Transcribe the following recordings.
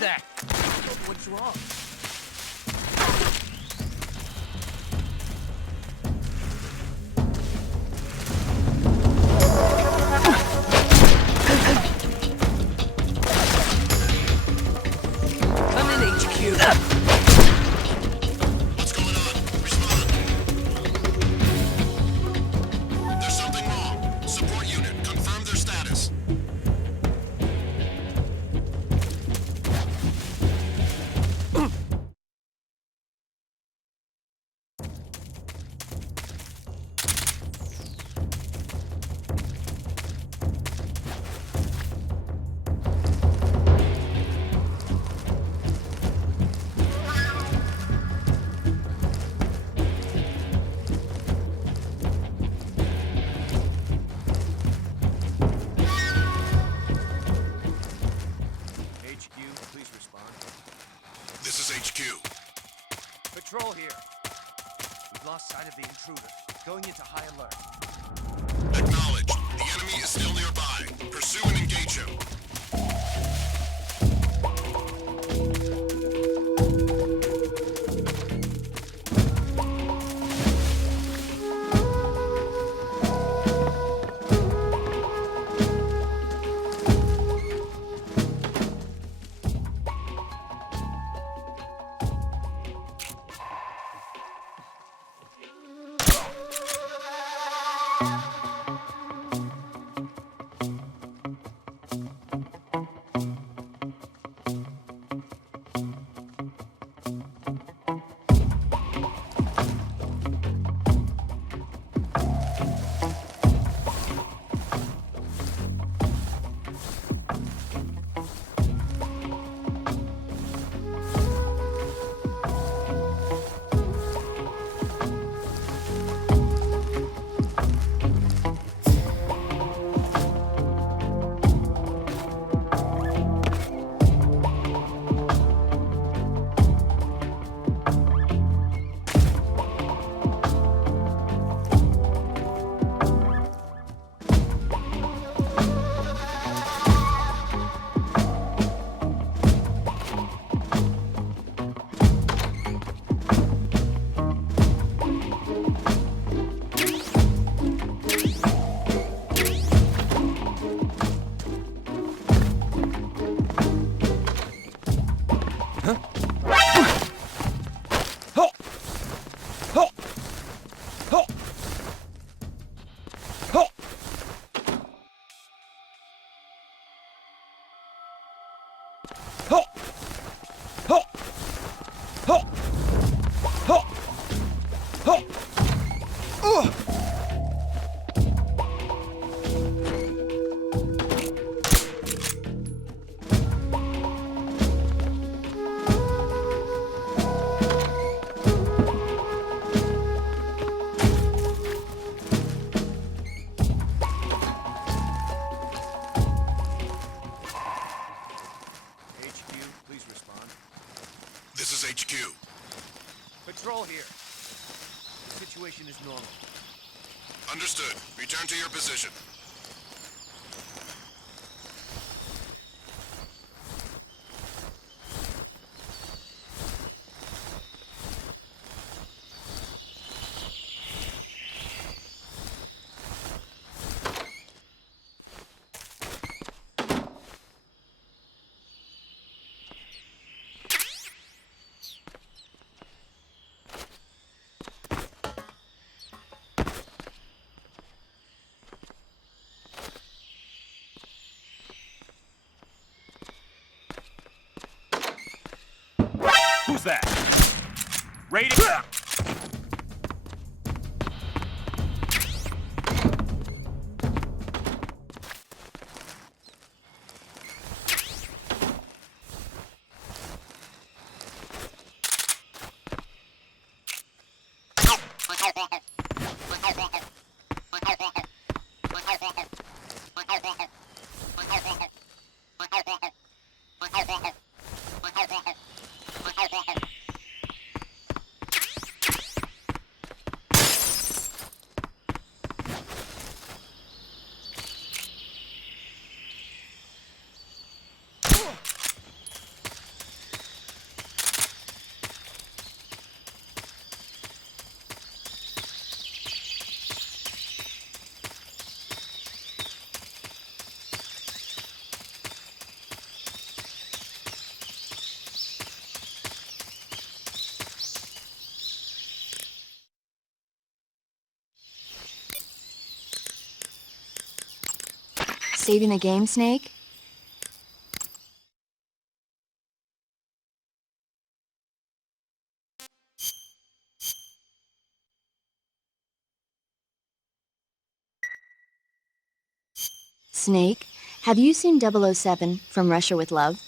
that? What's wrong? I'm in HQ. What's going on? Respond. There's something wrong. Support unit, confirm their status. This is HQ. Patrol here. We've lost sight of the intruder. Going into high alert. Acknowledged. The enemy is still nearby. Pursue and engage him. This is HQ. Patrol here. The situation is normal. Understood. Return to your position. Who's that? Raiding. saving the game, Snake? Snake, have you seen 007 From Russia with Love?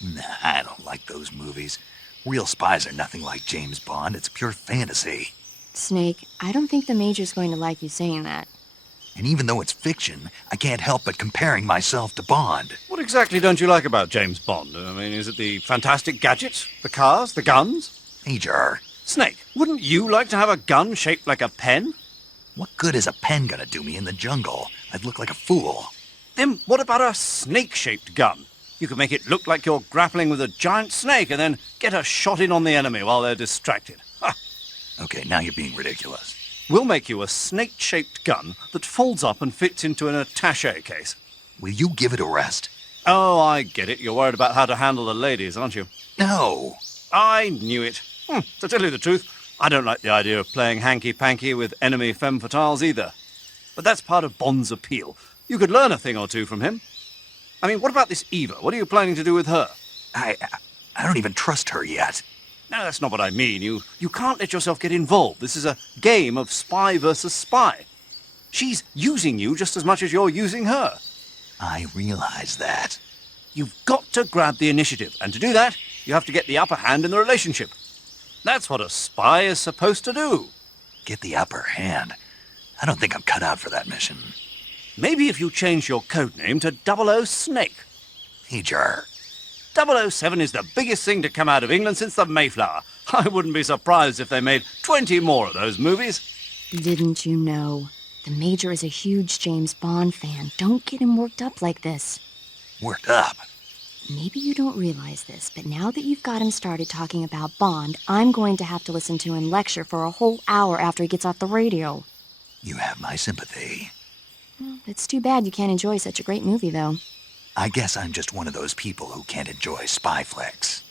Nah, I don't like those movies. Real spies are nothing like James Bond. It's pure fantasy. Snake, I don't think the Major's going to like you saying that. And even though it's fiction, I can't help but comparing myself to Bond. What exactly don't you like about James Bond? I mean, is it the fantastic gadgets, the cars, the guns? Major, Snake, wouldn't you like to have a gun shaped like a pen? what good is a pen gonna do me in the jungle? I'd look like a fool. Then what about a snake-shaped gun? You could make it look like you're grappling with a giant snake and then get a shot in on the enemy while they're distracted. Ha! Okay, now you're being ridiculous. We'll make you a snake-shaped gun that folds up and fits into an attaché case. Will you give it a rest? Oh, I get it. You're worried about how to handle the ladies, aren't you? No. I knew it. To tell you the truth, I don't like the idea of playing hanky-panky with enemy femme fatales either. But that's part of Bond's appeal. You could learn a thing or two from him. I mean, what about this Eva? What are you planning to do with her? I don't even trust her yet. No, that's not what I mean. You can't let yourself get involved. This is a game of spy versus spy. She's using you just as much as you're using her. I realize that. You've got to grab the initiative, and to do that, you have to get the upper hand in the relationship. That's what a spy is supposed to do. Get the upper hand. I don't think I'm cut out for that mission. Maybe if you change your code name to 00 Snake. Major. 007 is the biggest thing to come out of England since the Mayflower. I wouldn't be surprised if they made 20 more of those movies. Didn't you know? The Major is a huge James Bond fan. Don't get him worked up like this. Worked up. Maybe you don't realize this, but now that you've got him started talking about Bond, I'm going to have to listen to him lecture for a whole hour after he gets off the radio. You have my sympathy. It's too bad you can't enjoy such a great movie, though. I guess I'm just one of those people who can't enjoy spy flicks.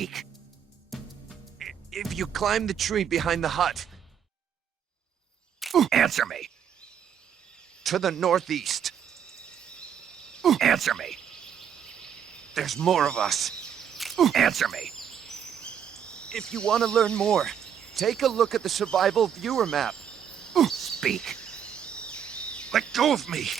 Speak. If you climb the tree behind the hut, Answer me. to the northeast, Answer me. there's more of us. Answer me. If you want to learn more, take a look at the survival viewer map. Speak. Let go of me.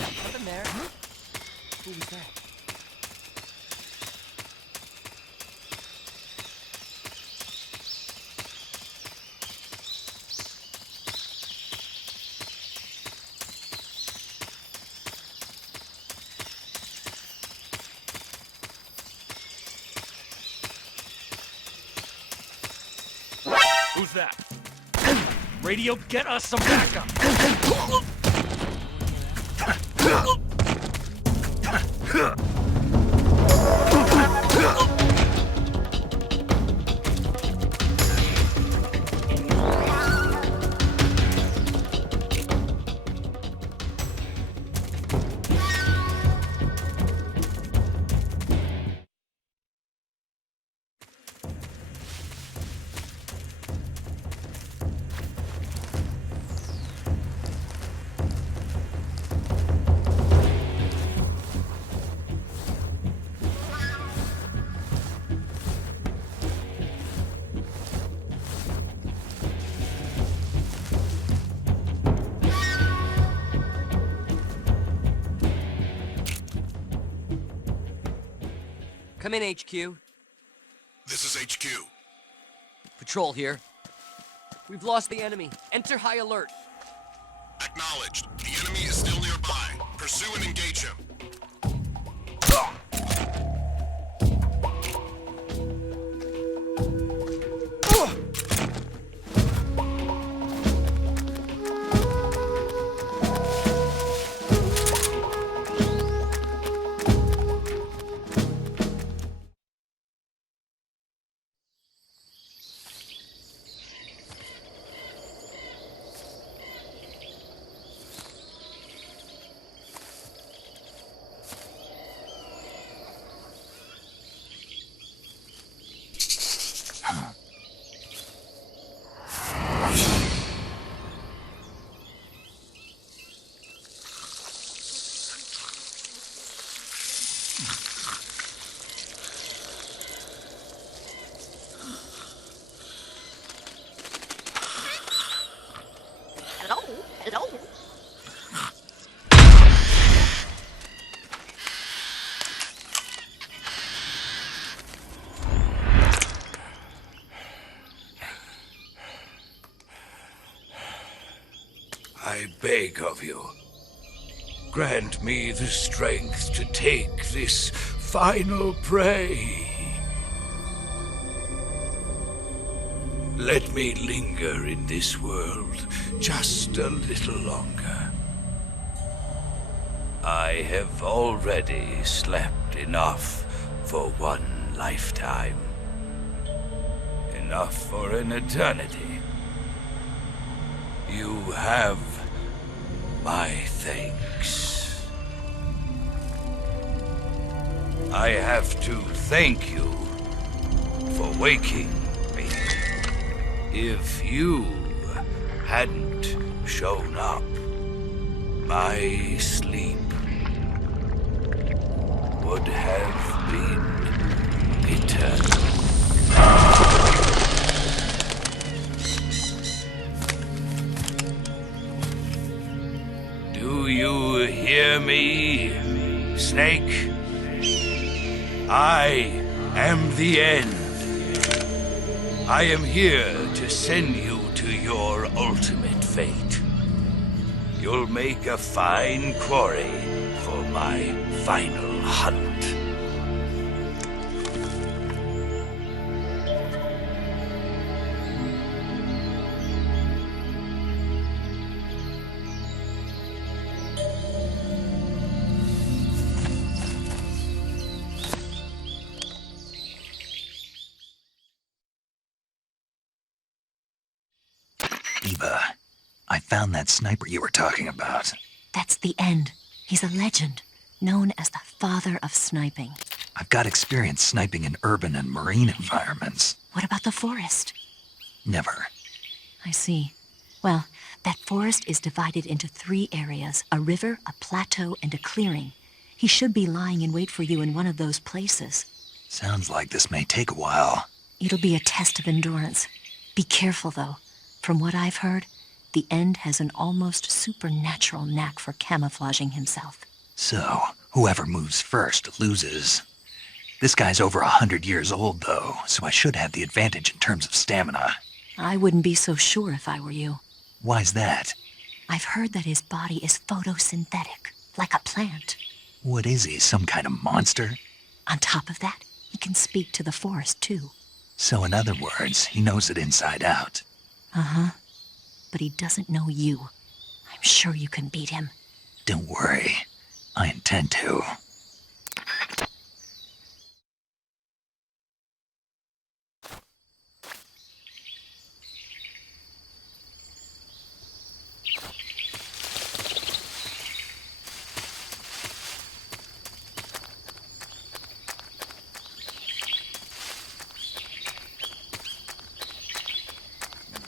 Nothing there. Who was that? Who's that? Radio, get us some backup! Come in, HQ. This is HQ. Patrol here. We've lost the enemy. Enter high alert. Acknowledged. The enemy is still nearby. Pursue and engage him. Hello? I beg of you, grant me the strength to take this final prey. Let me linger in this world just a little longer. I have already slept enough for one lifetime. Enough for an eternity. You have my thanks. I have to thank you for waking me. If you hadn't shown up, my sleep would have been eternal. you hear me, Snake? I am the end. I am here to send you to your ultimate fate. You'll make a fine quarry for my final hunt. Eva, I found that sniper you were talking about. That's the end. He's a legend, known as the father of sniping. I've got experience sniping in urban and marine environments. What about the forest? Never. I see. Well, that forest is divided into 3 areas, a river, a plateau, and a clearing. He should be lying in wait for you in one of those places. Sounds like this may take a while. It'll be a test of endurance. Be careful, though. From what I've heard, the End has an almost supernatural knack for camouflaging himself. So, whoever moves first loses. This guy's over 100 years old, though, so I should have the advantage in terms of stamina. I wouldn't be so sure if I were you. Why's that? I've heard that his body is photosynthetic, like a plant. What is he, some kind of monster? On top of that, he can speak to the forest, too. So in other words, he knows it inside out. Uh-huh. But he doesn't know you. I'm sure you can beat him. Don't worry. I intend to.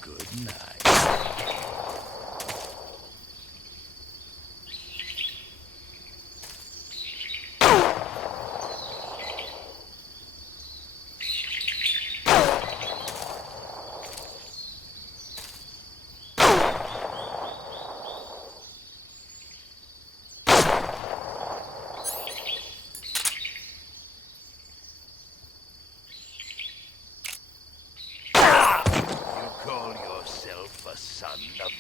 Good night. You call yourself a son of...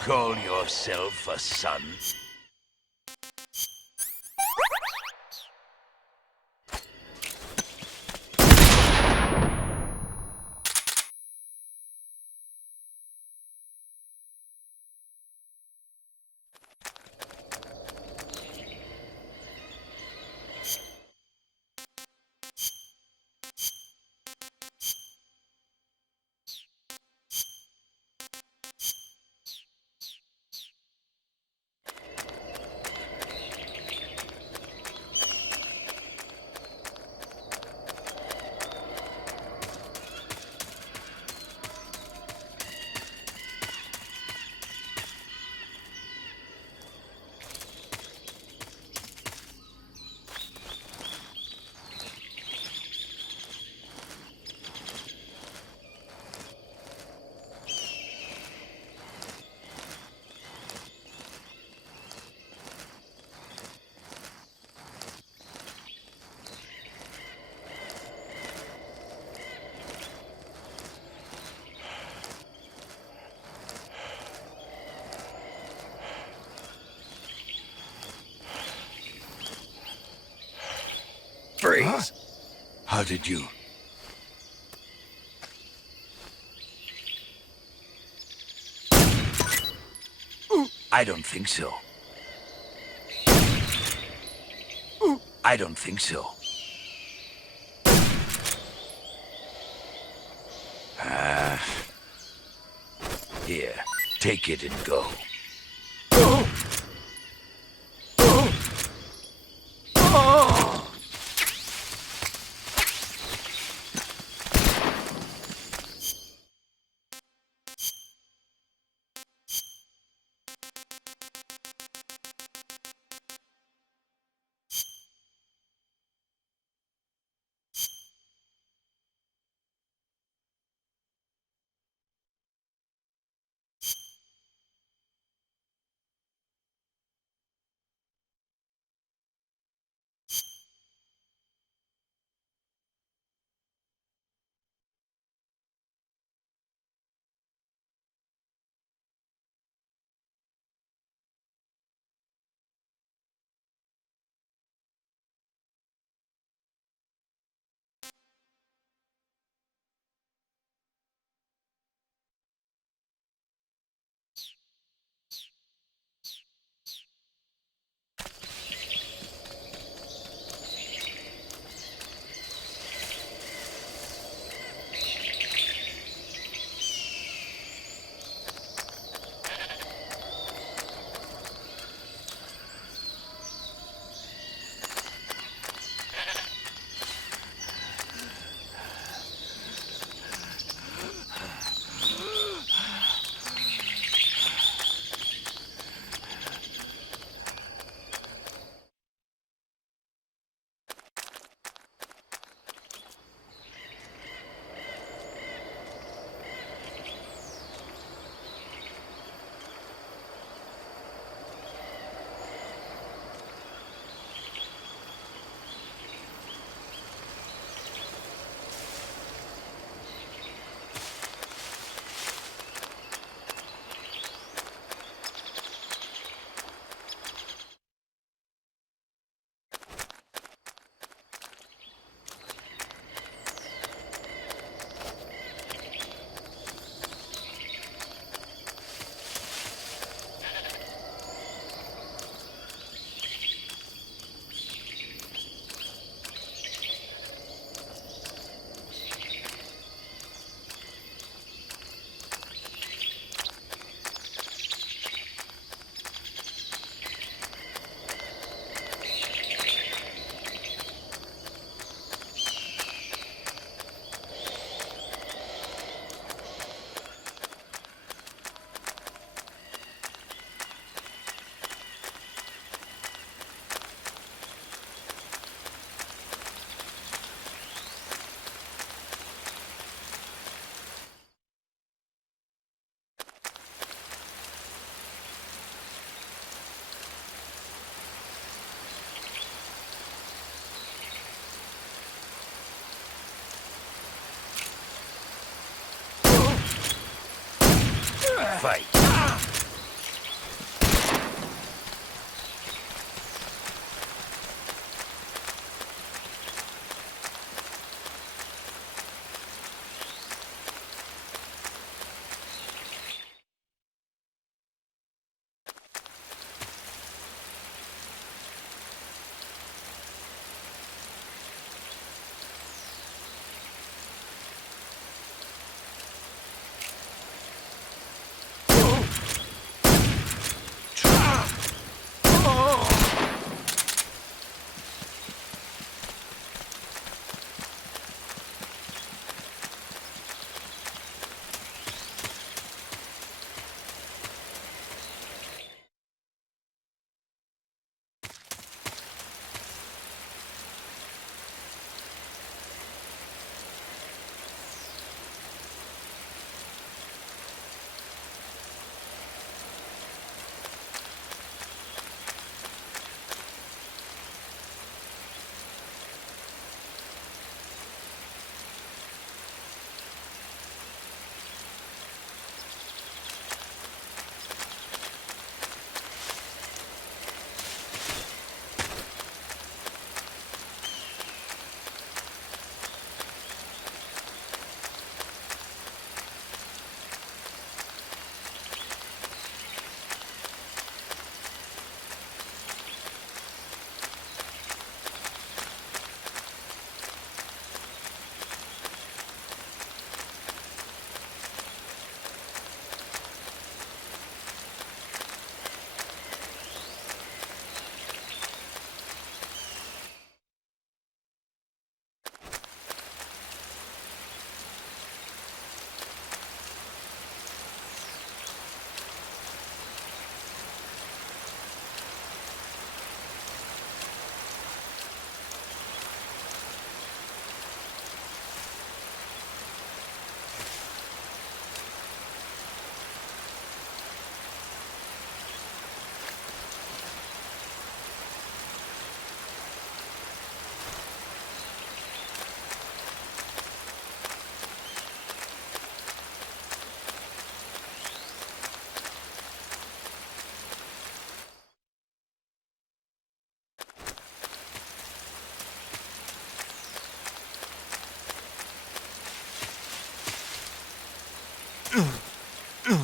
call yourself a son? Freeze! How did you? I don't think so. I don't think so. Here, take it and go. Fight. Good, good.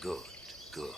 Good, good.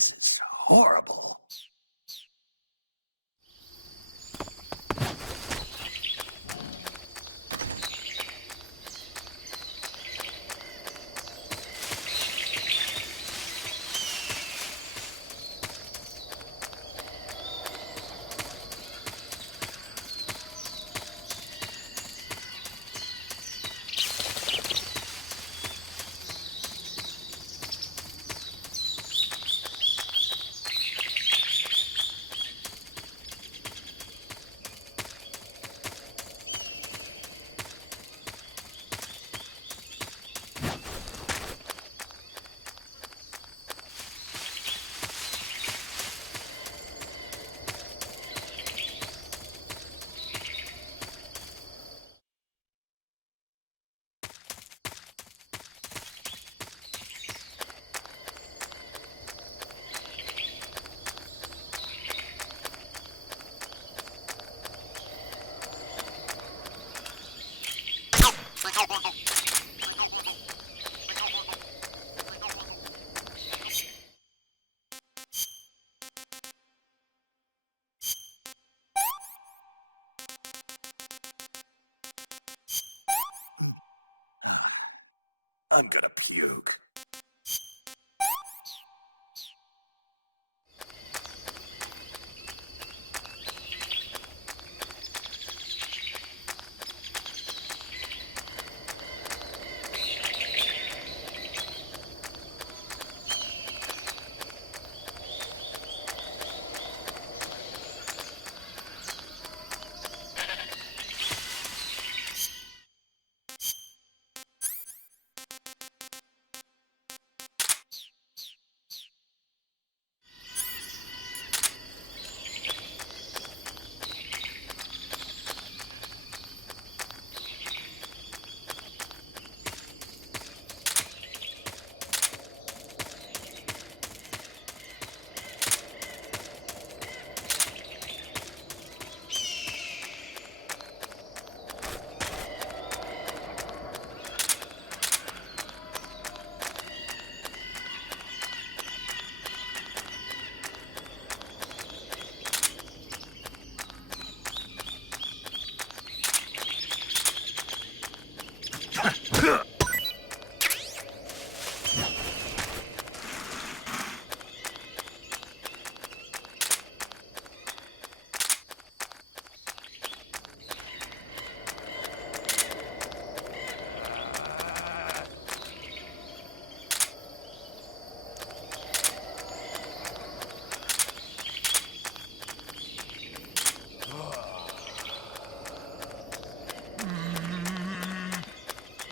This is horrible. I'm gonna puke.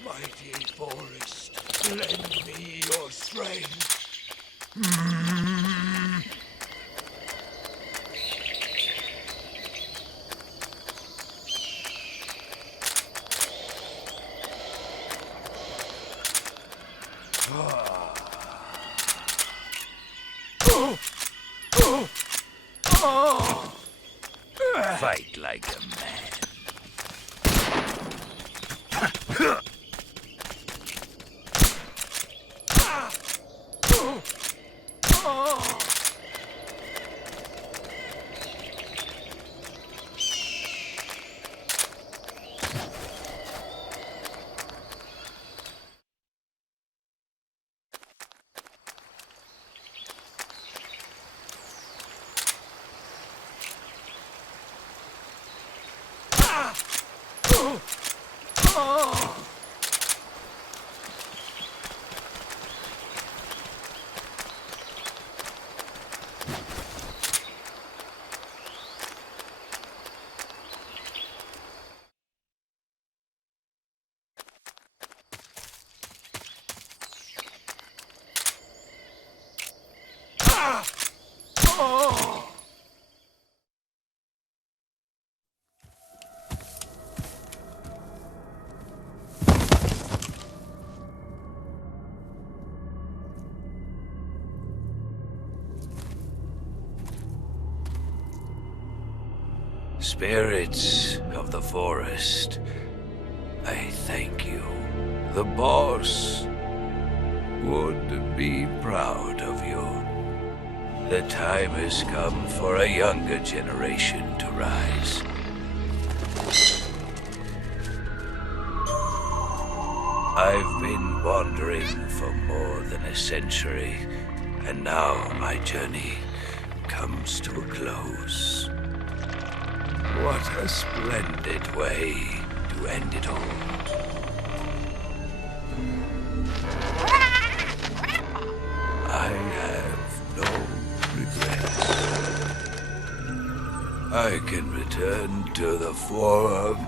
Mighty forest, lend me your strength. Fight like a man. Spirits of the forest, I thank you. The boss would be proud of you. The time has come for a younger generation to rise. I've been wandering for more than a century, and now my journey comes to a close. What a splendid way to end it all. I have no regrets. I can return to the Forum.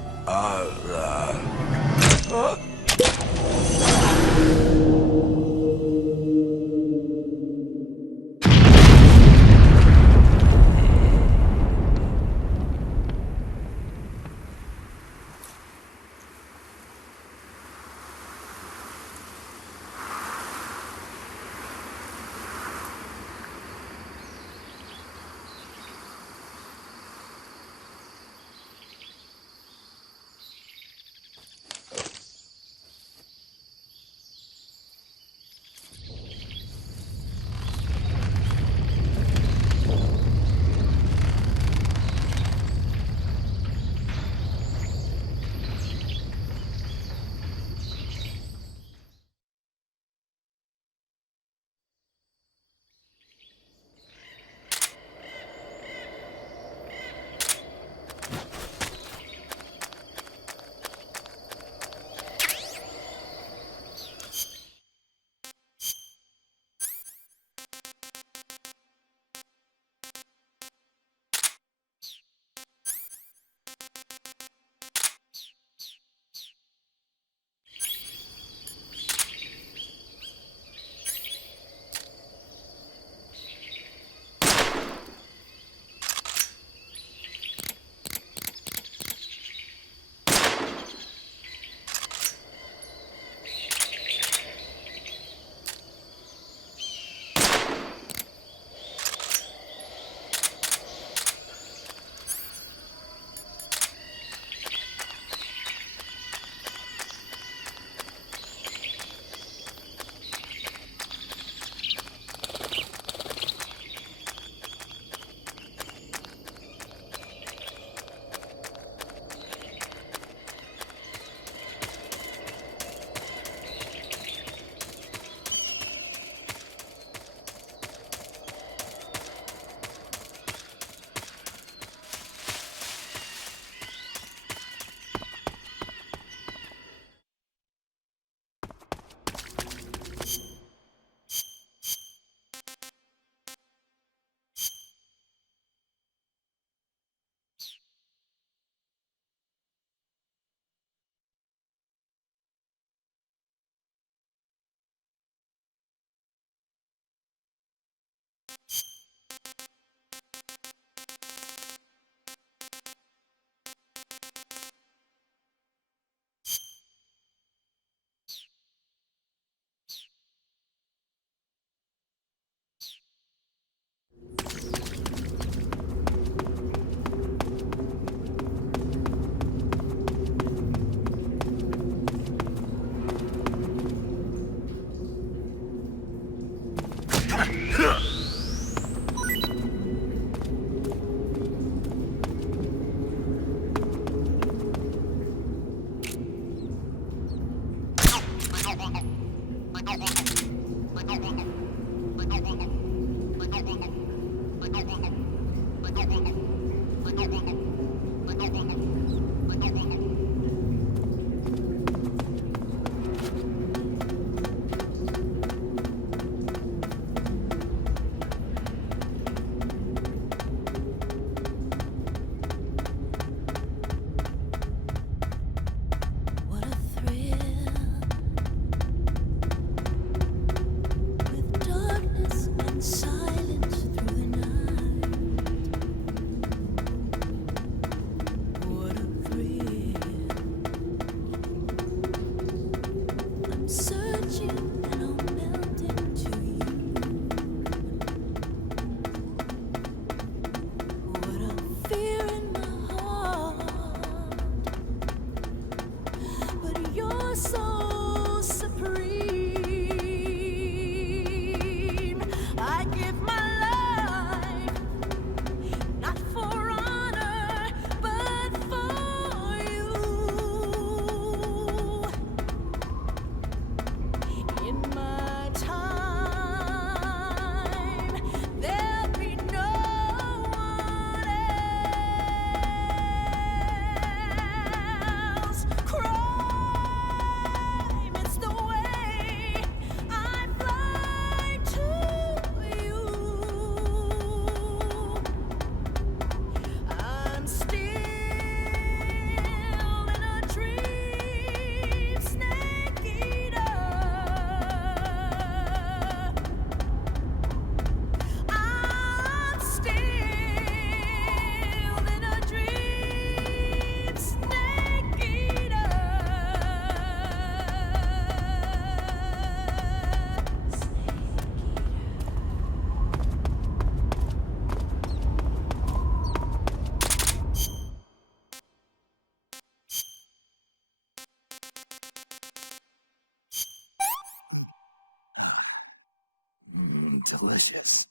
delicious.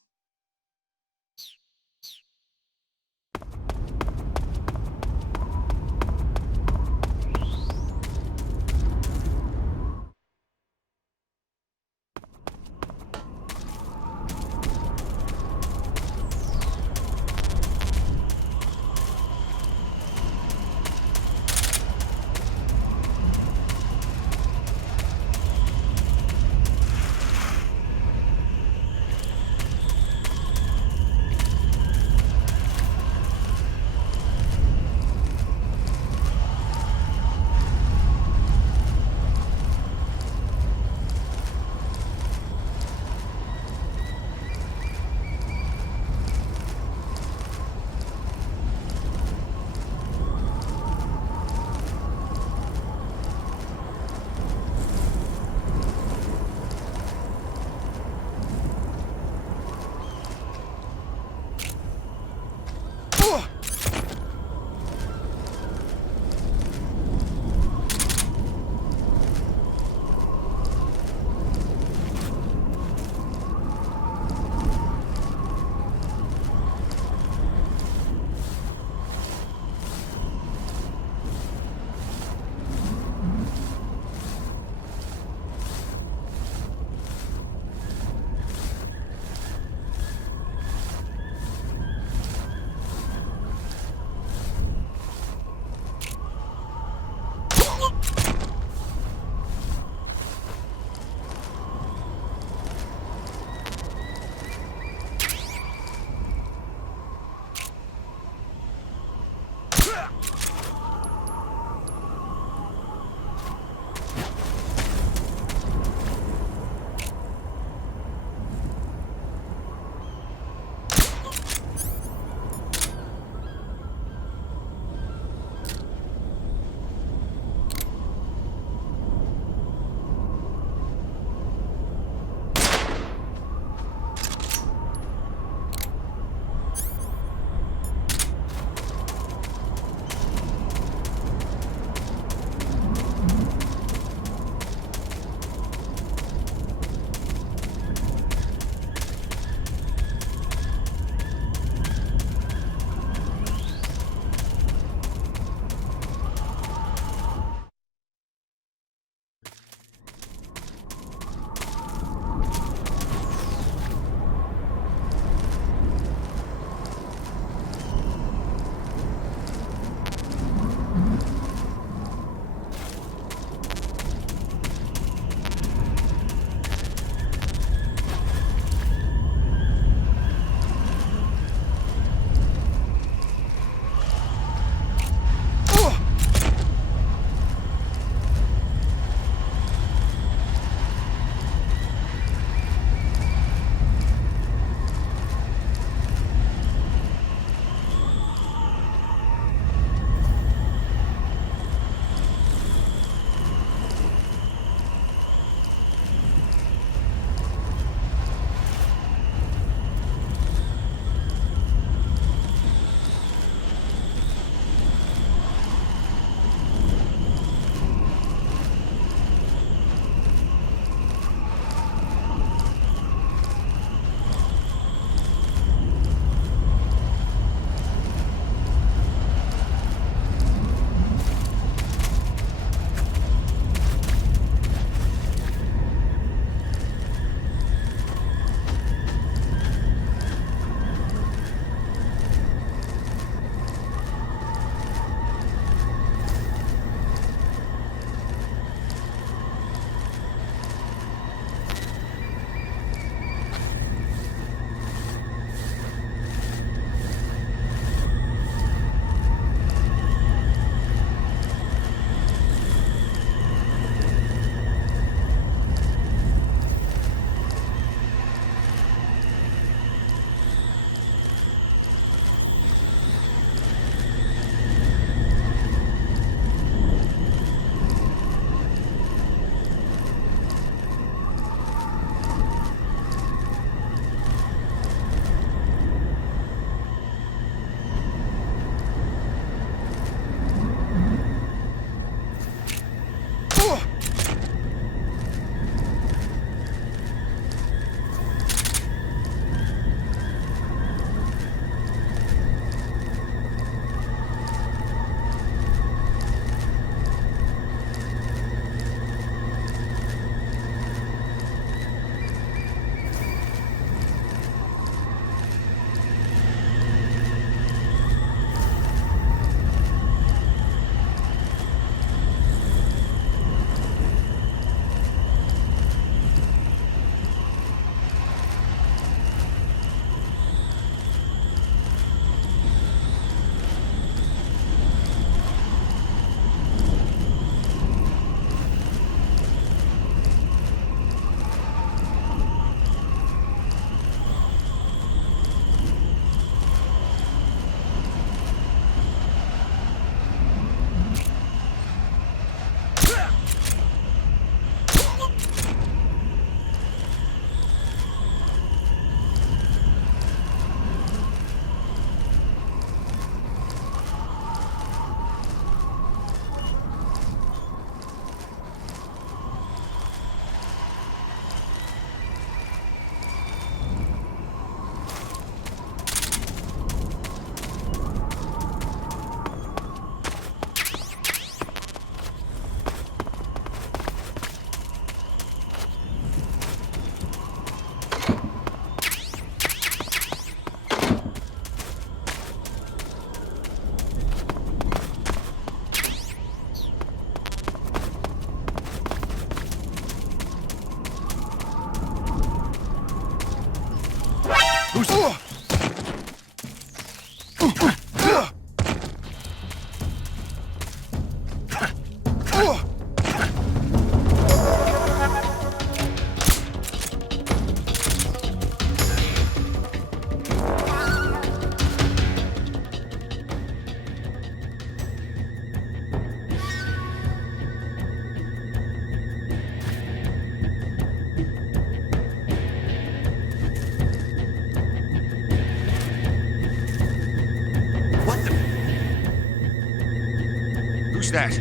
Who's that?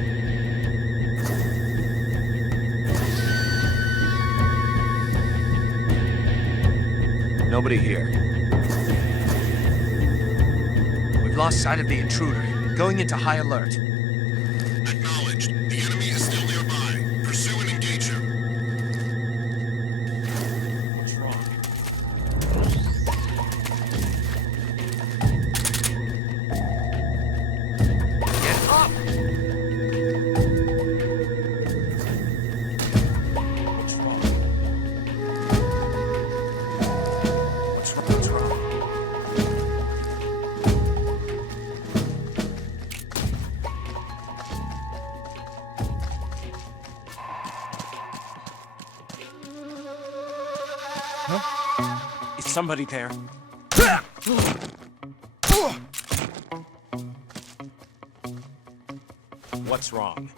Nobody here. We've lost sight of the intruder. Going into high alert. Acknowledged. The enemy is still nearby. Pursue and engage him. What's wrong? Get up! What's wrong? What's wrong? What's wrong? Is somebody there? What's wrong?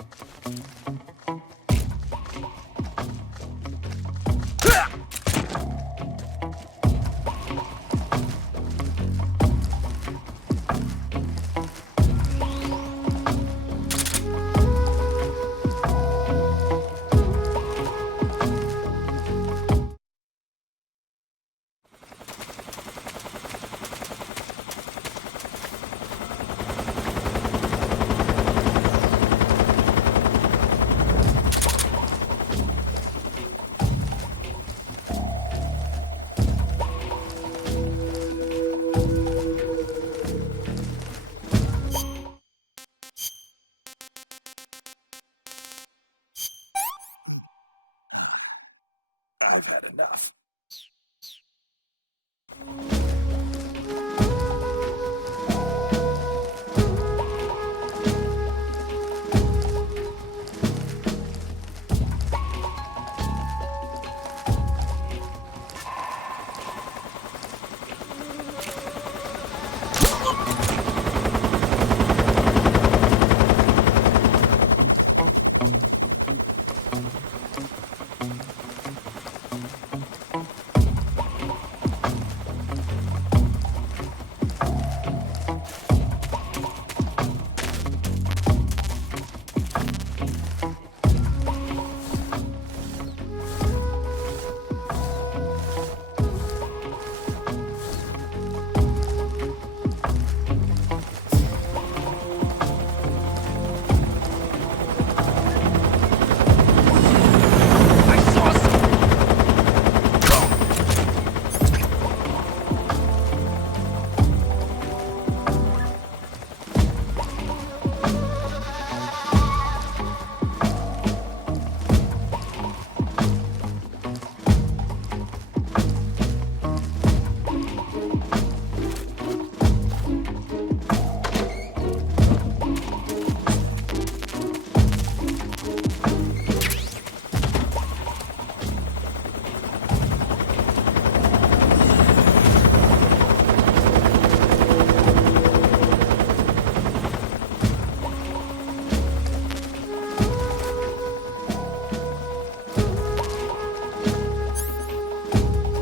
I've had enough.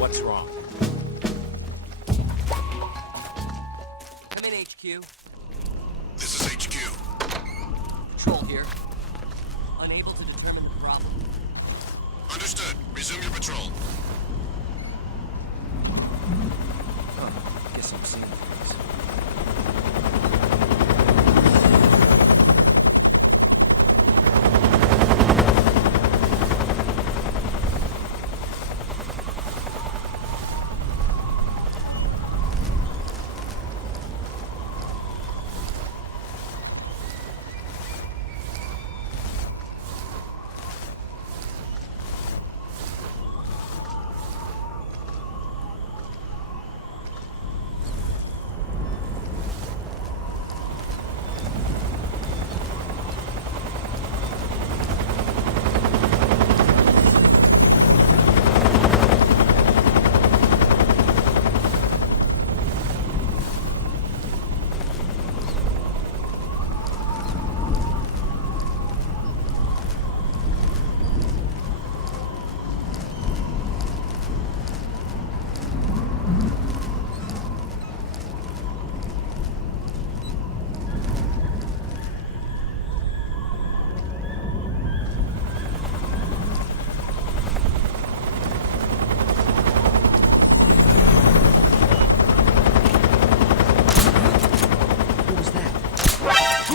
What's wrong? Come in, HQ. This is HQ. Patrol here. Unable to determine the problem. Understood. Resume your patrol. Guess I'm seeing things.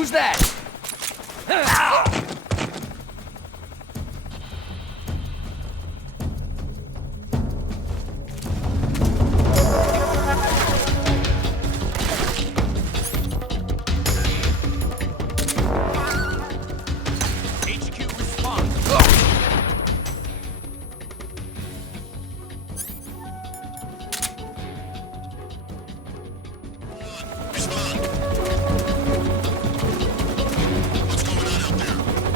Who's that? HQ response. Respond. What's going on out there? Acknowledged.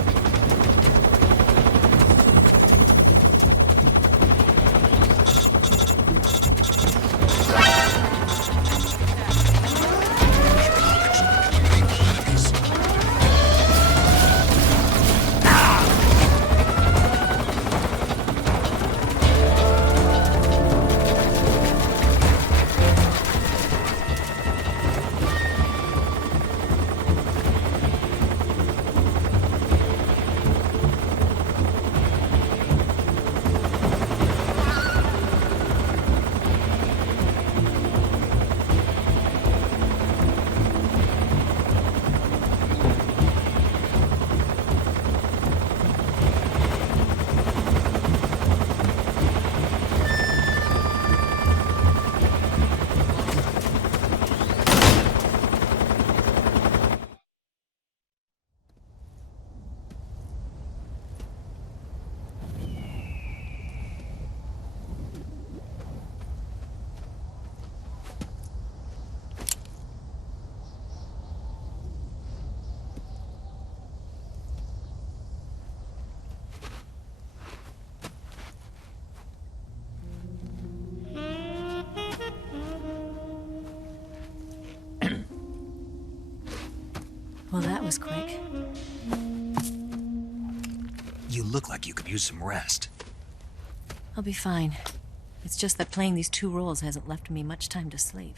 Eliminate all enemies. Well, that was quick. You look like you could use some rest. I'll be fine. It's just that playing these two roles hasn't left me much time to sleep.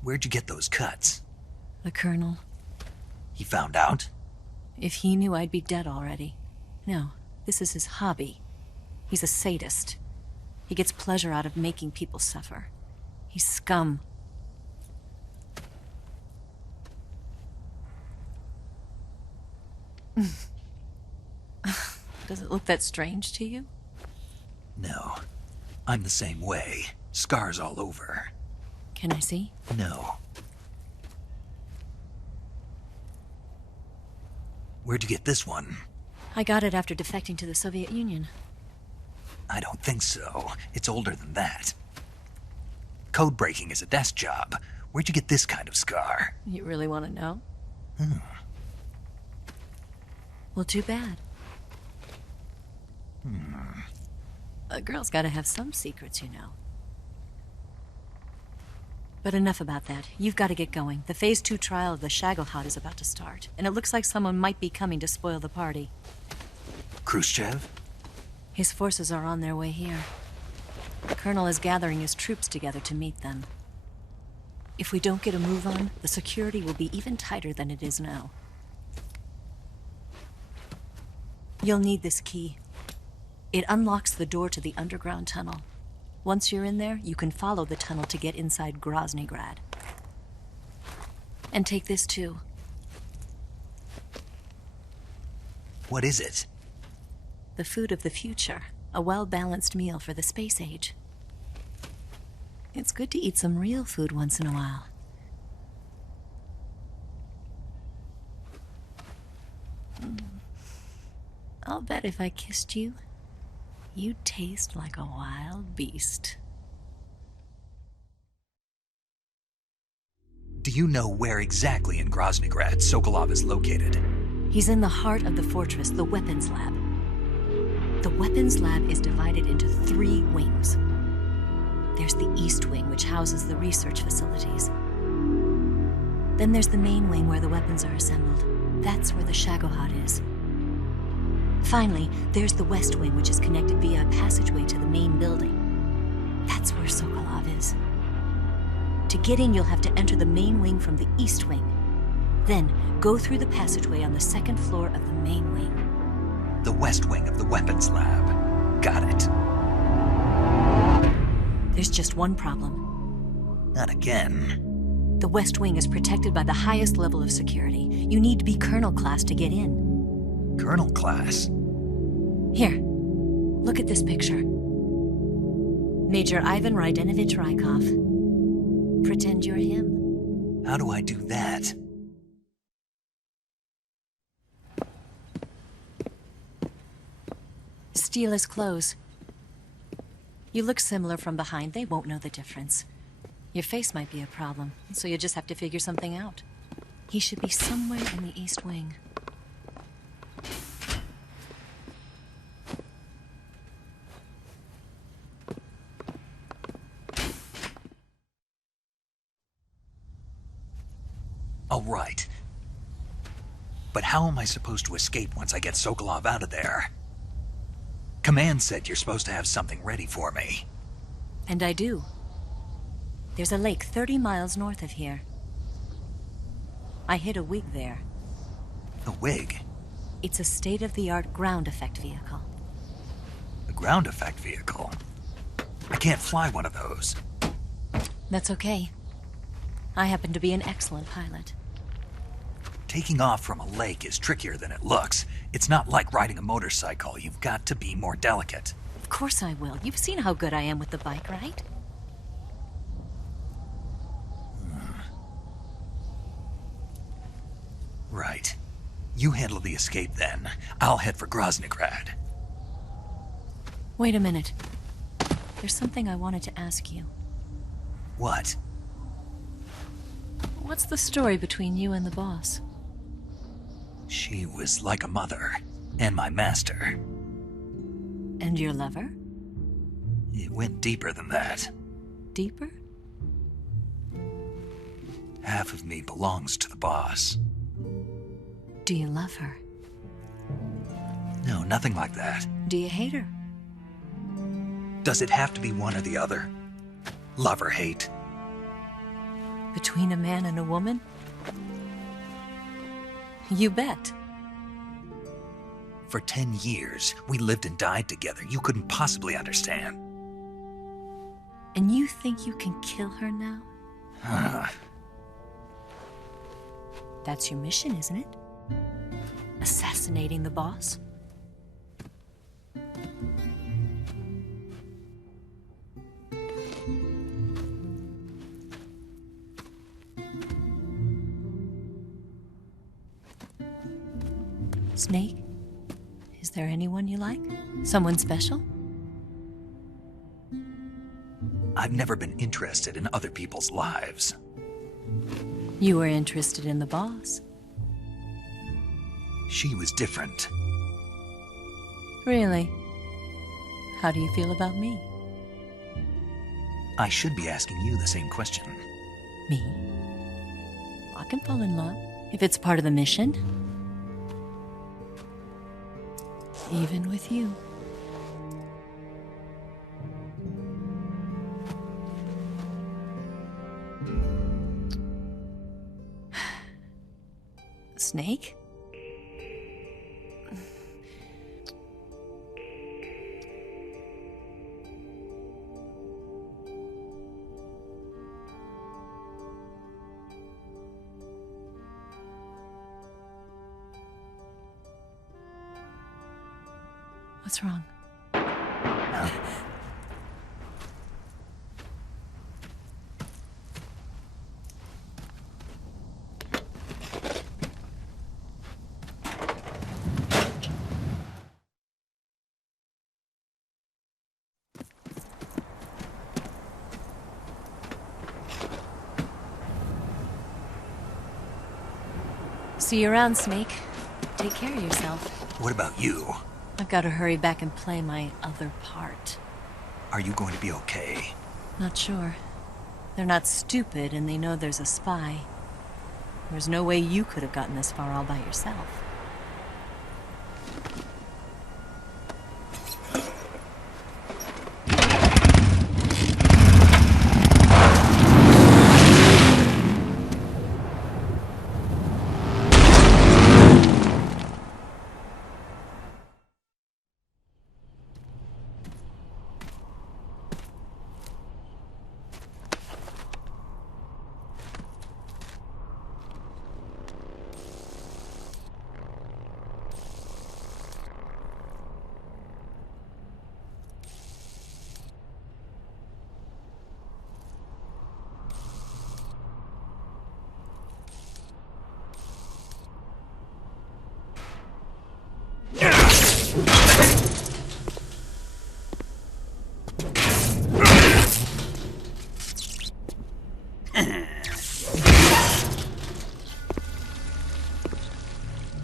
Where'd you get those cuts? The Colonel, He found out? if he knew I'd be dead already. No, this is his hobby. He's a sadist. He gets pleasure out of making people suffer. He's scum. Does it look that strange to you? No. I'm the same way. Scars all over. Can I see? No. Where'd you get this one? I got it after defecting to the Soviet Union. I don't think so. It's older than that. Code breaking is a desk job. Where'd you get this kind of scar? You really want to know? Well, too bad. A girl's gotta have some secrets, you know. But enough about that. You've got to get going. The Phase 2 trial of the Shagelhot is about to start, and it looks like someone might be coming to spoil the party. Khrushchev? His forces are on their way here. The Colonel is gathering his troops together to meet them. If we don't get a move on, the security will be even tighter than it is now. You'll need this key. It unlocks the door to the underground tunnel. Once you're in there, you can follow the tunnel to get inside Groznygrad. And take this too. What is it? The food of the future. A well-balanced meal for the space age. It's good to eat some real food once in a while. I'll bet if I kissed you, you'd taste like a wild beast. Do you know where exactly in Groznygrad Sokolov is located? He's in the heart of the fortress, the weapons lab. The weapons lab is divided into 3 wings. There's the East Wing, which houses the research facilities. Then there's the main wing where the weapons are assembled. That's where the Shagelhot is. Finally, there's the West Wing, which is connected via a passageway to the main building. That's where Sokolov is. To get in, you'll have to enter the main wing from the East Wing. Then, go through the passageway on the 2nd floor of the main wing. The West Wing of the weapons lab. Got it. There's just one problem. Not again. The West Wing is protected by the highest level of security. You need to be Colonel class to get in. Colonel class? Here, look at this picture. Major Ivan Rydenovich Rykov. Pretend you're him. How do I do that? Steal his clothes. You look similar from behind. They won't know the difference. Your face might be a problem, so you just have to figure something out. He should be somewhere in the East Wing. Oh, right. But how am I supposed to escape once I get Sokolov out of there? Command said you're supposed to have something ready for me. And I do. There's a lake 30 miles north of here. I hid a wig there. A wig? It's a state-of-the-art ground effect vehicle. A ground effect vehicle? I can't fly one of those. That's okay. I happen to be an excellent pilot. Taking off from a lake is trickier than it looks. It's not like riding a motorcycle. You've got to be more delicate. Of course I will. You've seen how good I am with the bike, right? Right. You handle the escape then. I'll head for Groznygrad. Wait a minute. There's something I wanted to ask you. What? What's the story between you and the boss? She was like a mother, and my master. And your lover? It went deeper than that. Deeper? Half of me belongs to the boss. Do you love her? No, nothing like that. Do you hate her? Does it have to be one or the other? Love or hate? Between a man and a woman? You bet. For 10 years, we lived and died together. You couldn't possibly understand. And you think you can kill her now? That's your mission, isn't it? Assassinating the boss? Snake? Is there anyone you like? Someone special? I've never been interested in other people's lives. You were interested in the boss. She was different. Really? How do you feel about me? I should be asking you the same question. Me? I can fall in love if it's part of the mission. Even with you. Snake? What's wrong? See you around, Snake. Take care of yourself. What about you? I've got to hurry back and play my other part. Are you going to be okay? Not sure. They're not stupid, and they know there's a spy. There's no way you could have gotten this far all by yourself.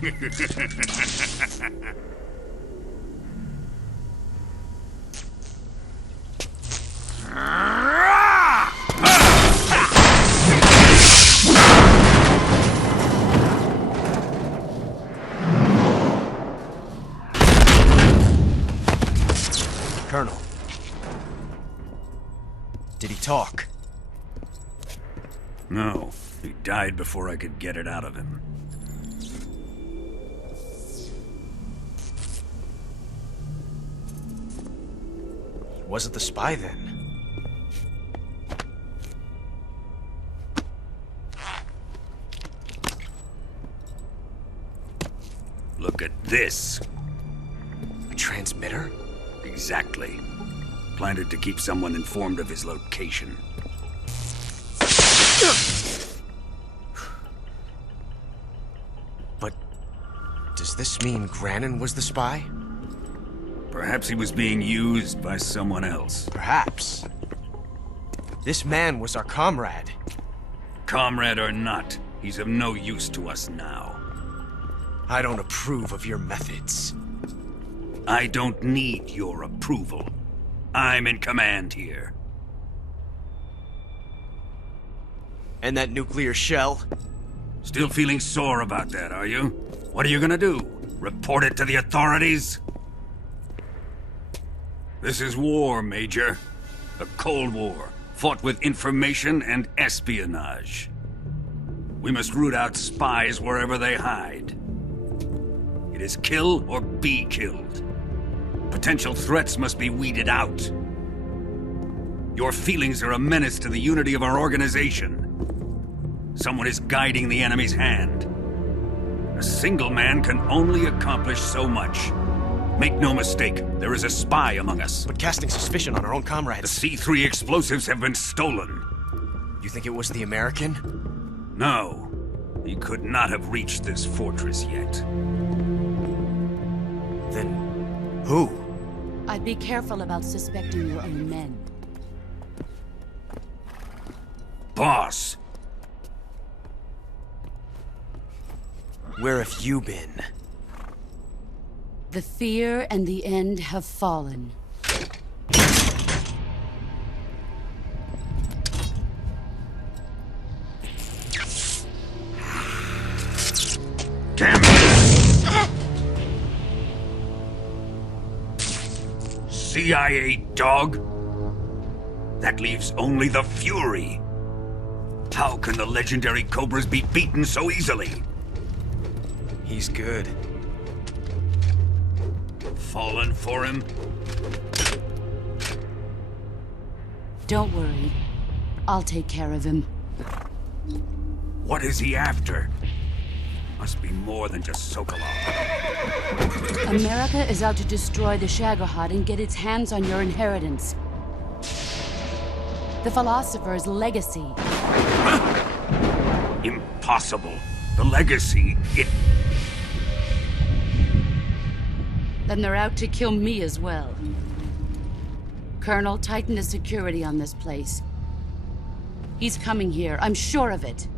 Colonel. Did he talk? No, he died before I could get it out of him. Wasn't the spy then? Look at this. A transmitter? Exactly. Planted to keep someone informed of his location. But does this mean Grannon was the spy? Perhaps he was being used by someone else. Perhaps. This man was our comrade. Comrade or not, he's of no use to us now. I don't approve of your methods. I don't need your approval. I'm in command here. And that nuclear shell? Still feeling sore about that, are you? What are you gonna do? Report it to the authorities? This is war, Major. A Cold War, fought with information and espionage. We must root out spies wherever they hide. It is kill or be killed. Potential threats must be weeded out. Your feelings are a menace to the unity of our organization. Someone is guiding the enemy's hand. A single man can only accomplish so much. Make no mistake, there is a spy among us. But casting suspicion on our own The comrades. C3 explosives have been stolen. You think it was the American? No, he could not have reached this fortress yet. Then who? I'd be careful about suspecting your own men. Boss, Where have you been? The fear and the end have fallen. damn it! CIA dog? That leaves only the Fury. How can the legendary Cobras be beaten so easily? He's good. Fallen for him? Don't worry. I'll take care of him. What is he after? Must be more than just Sokolov. America is out to destroy the Shagohod and get its hands on your inheritance. The Philosopher's legacy. Impossible. The legacy, Then they're out to kill me as well. Colonel, tighten the security on this place. He's coming here, I'm sure of it.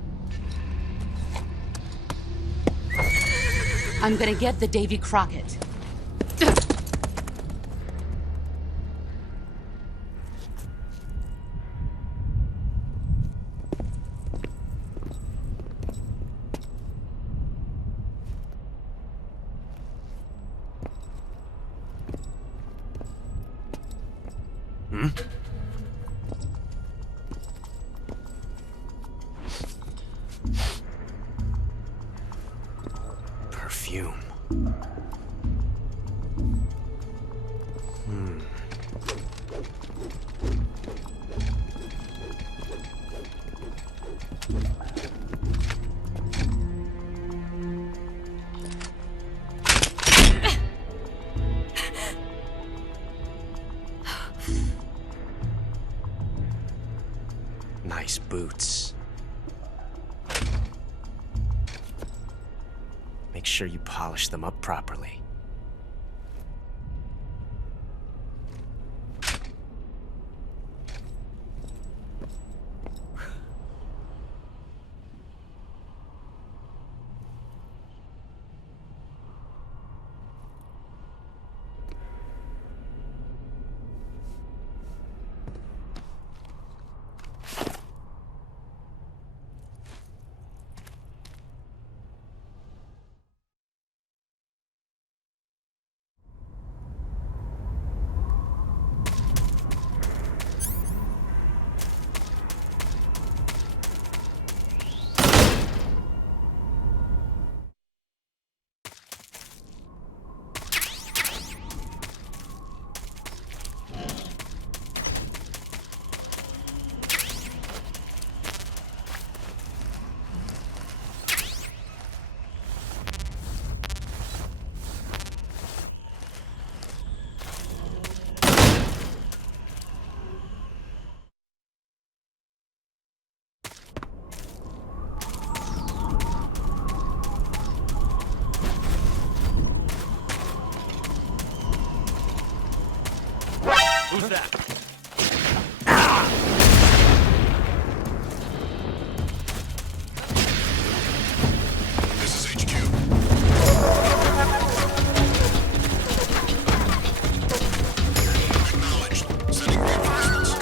I'm gonna get the Davy Crockett. Perfume. Nice boots. Make sure you polish them up properly. Who's that? This is HQ. Acknowledged. Sending reinforcements.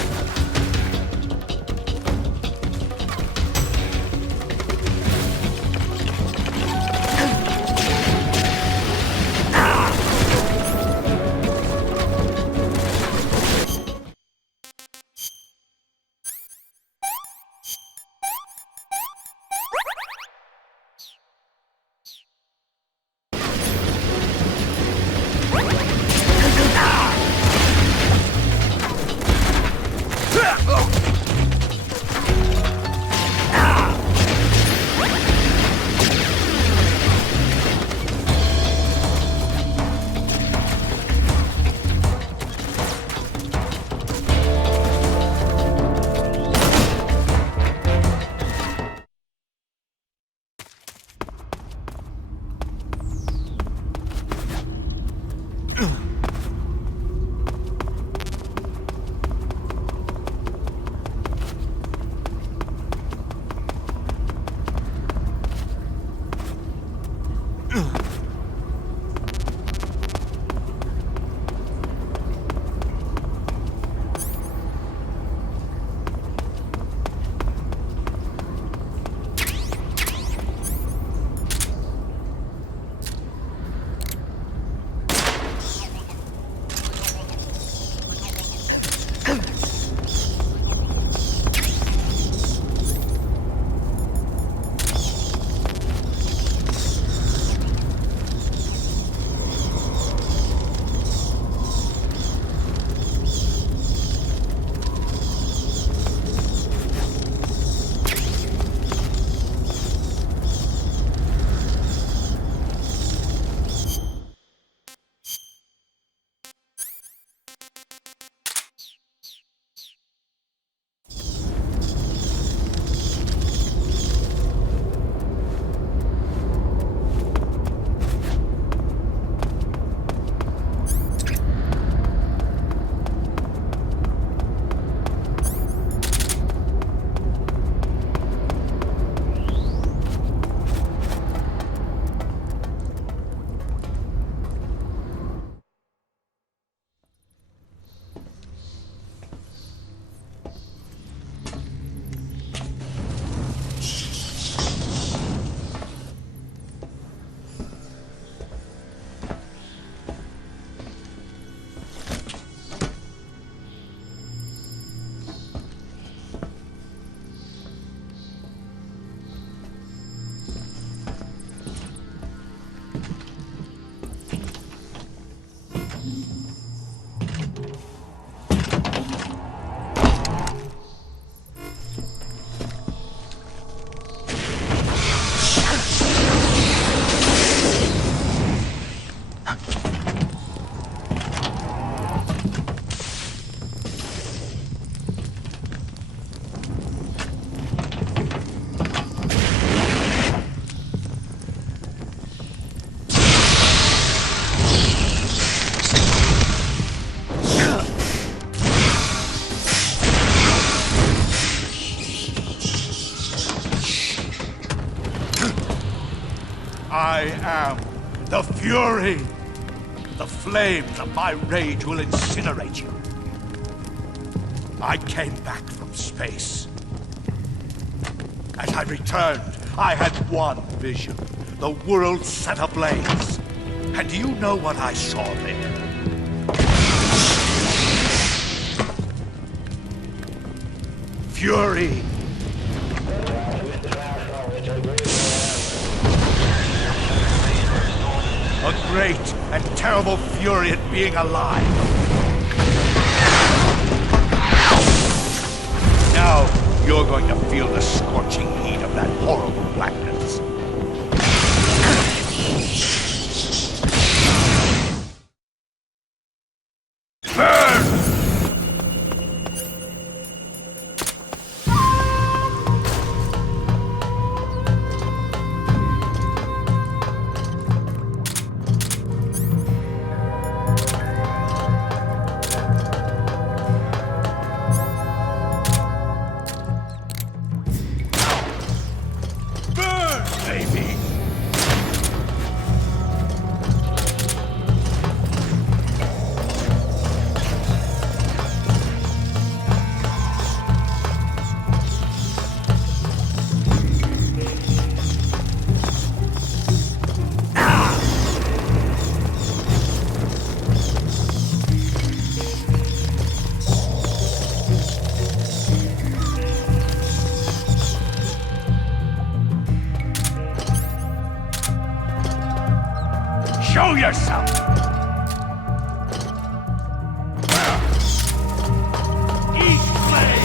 I am the Fury. The flames of my rage will incinerate you. I came back from space. As I returned, I had one vision. The world set ablaze. And do you know what I saw there? Fury. A great and terrible fury at being alive. Now, you're going to feel the scorching heat of that horrible blackness. Burn! Show yourself! Eat flame!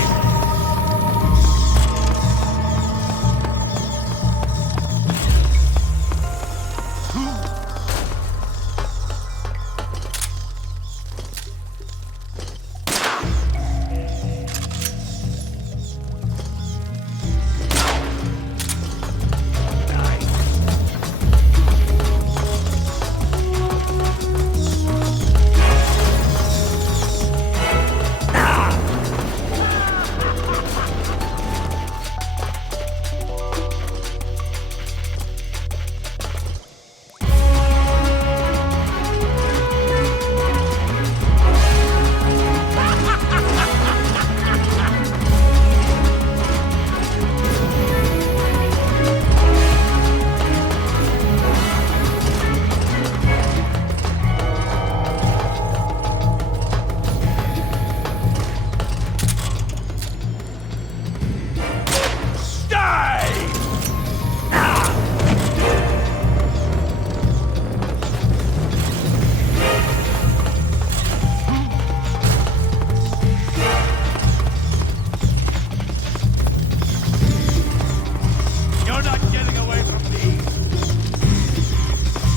You're not getting away from me!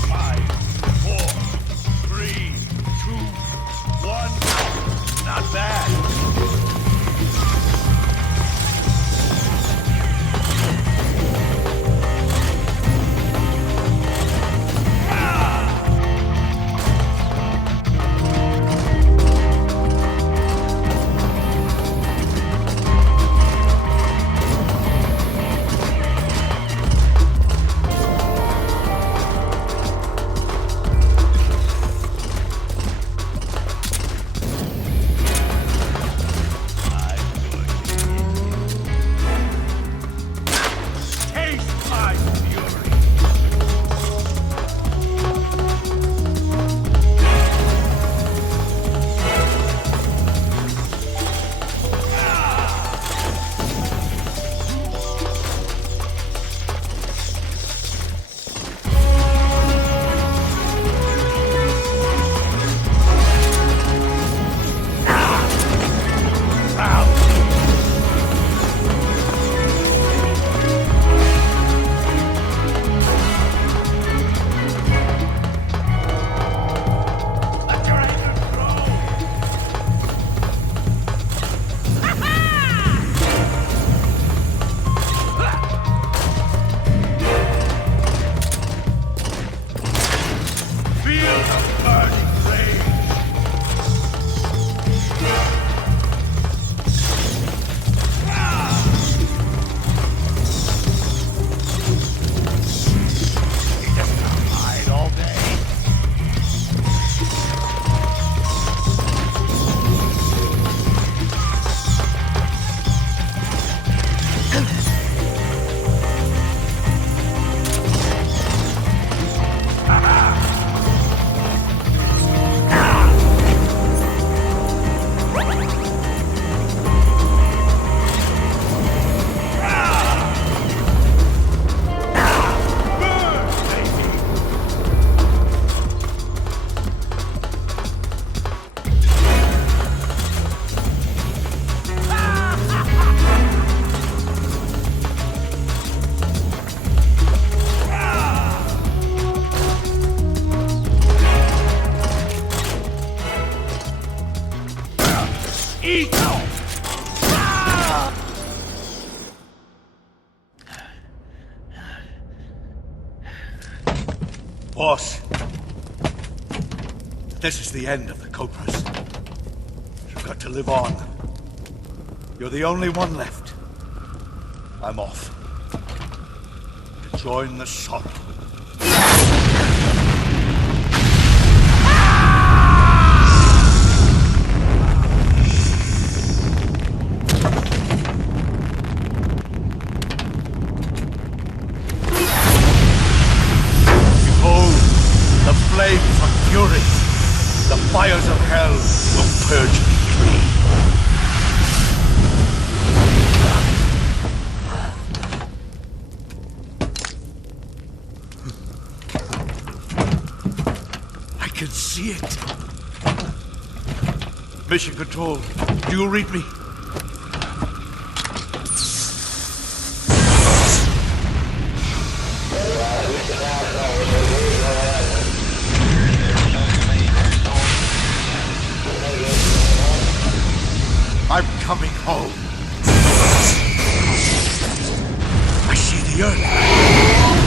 5, 4, 3, 2, 1. Not bad. Taste my fury! Let your anger grow! Feel the burning rage! He just gonna hide all day. Burn, baby! Eat! Boss, this is the end of the Cobras. You've got to live on. You're the only one left. I'm off. To join the sorrow. Behold, the flames of fury. The fires of hell will purge me free. can see it. Mission Control, do you read me? I'm coming home. I see the Earth.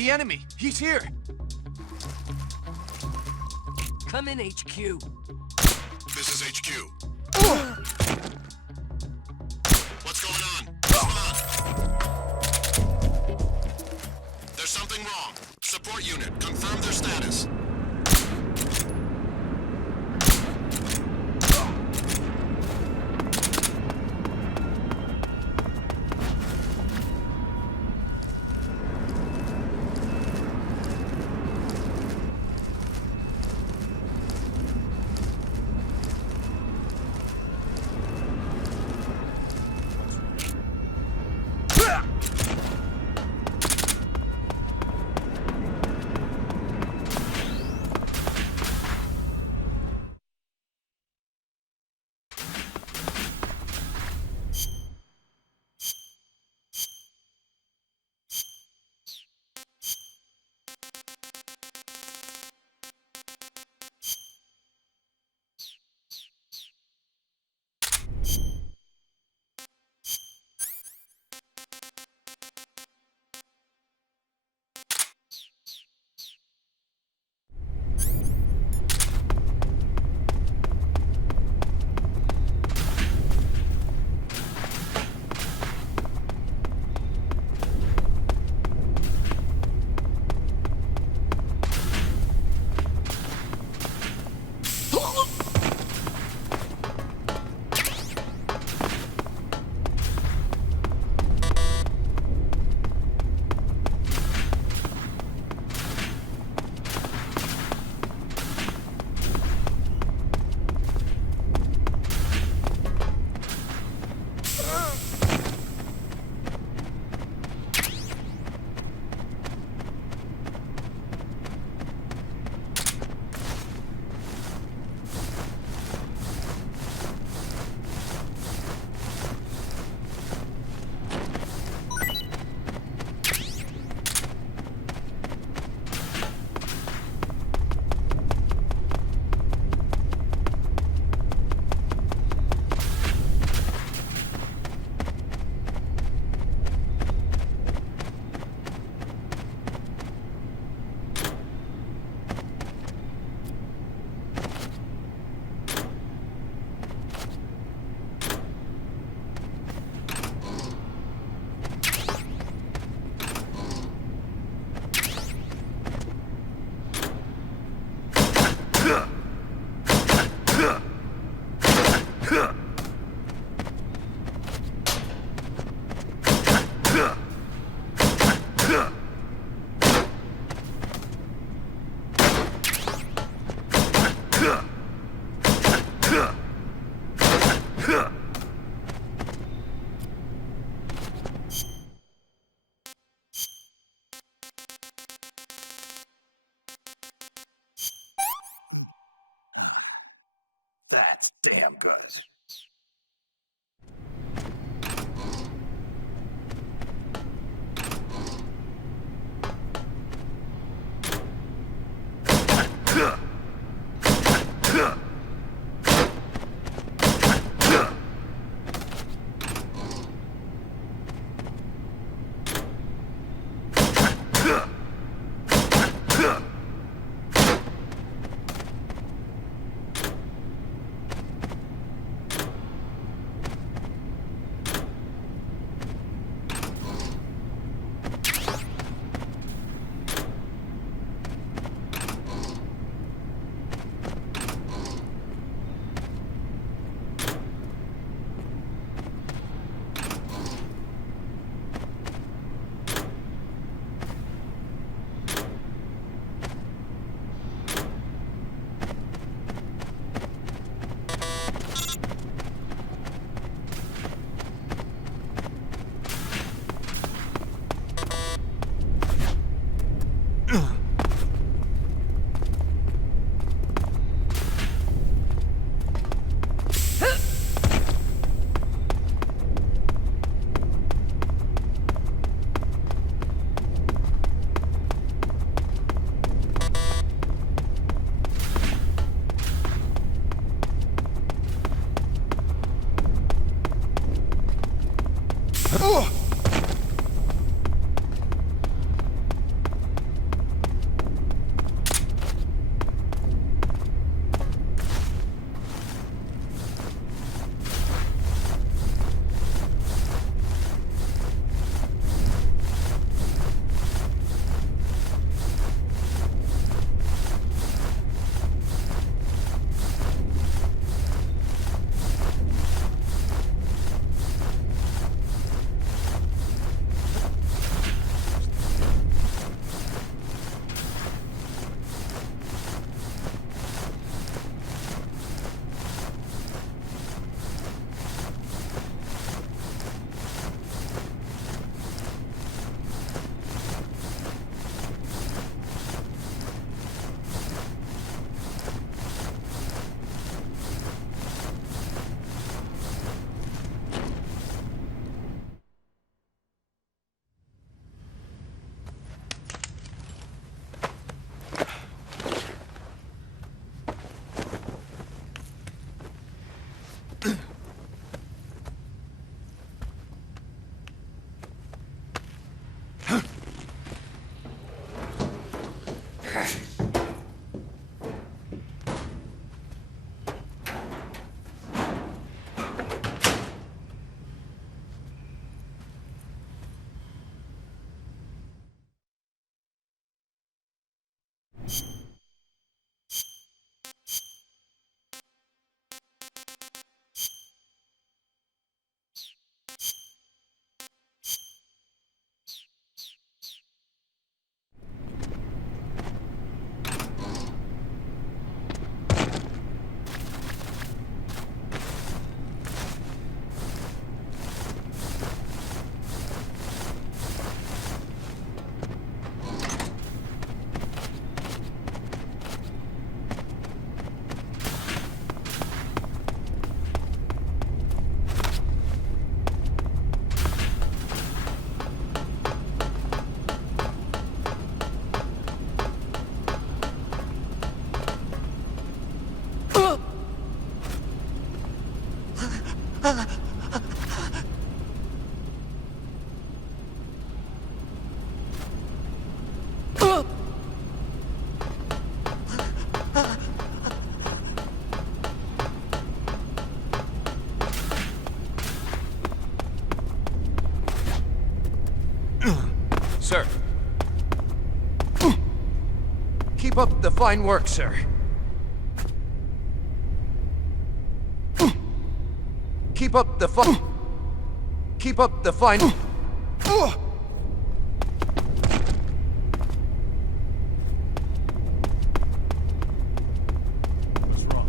The enemy! He's here! Come in, HQ. This is HQ. What's going on? Respond. There's something wrong. Support unit, confirm their status. That's damn good. Keep up the fine work, sir. Keep up the fine... Keep up the fine... What's wrong?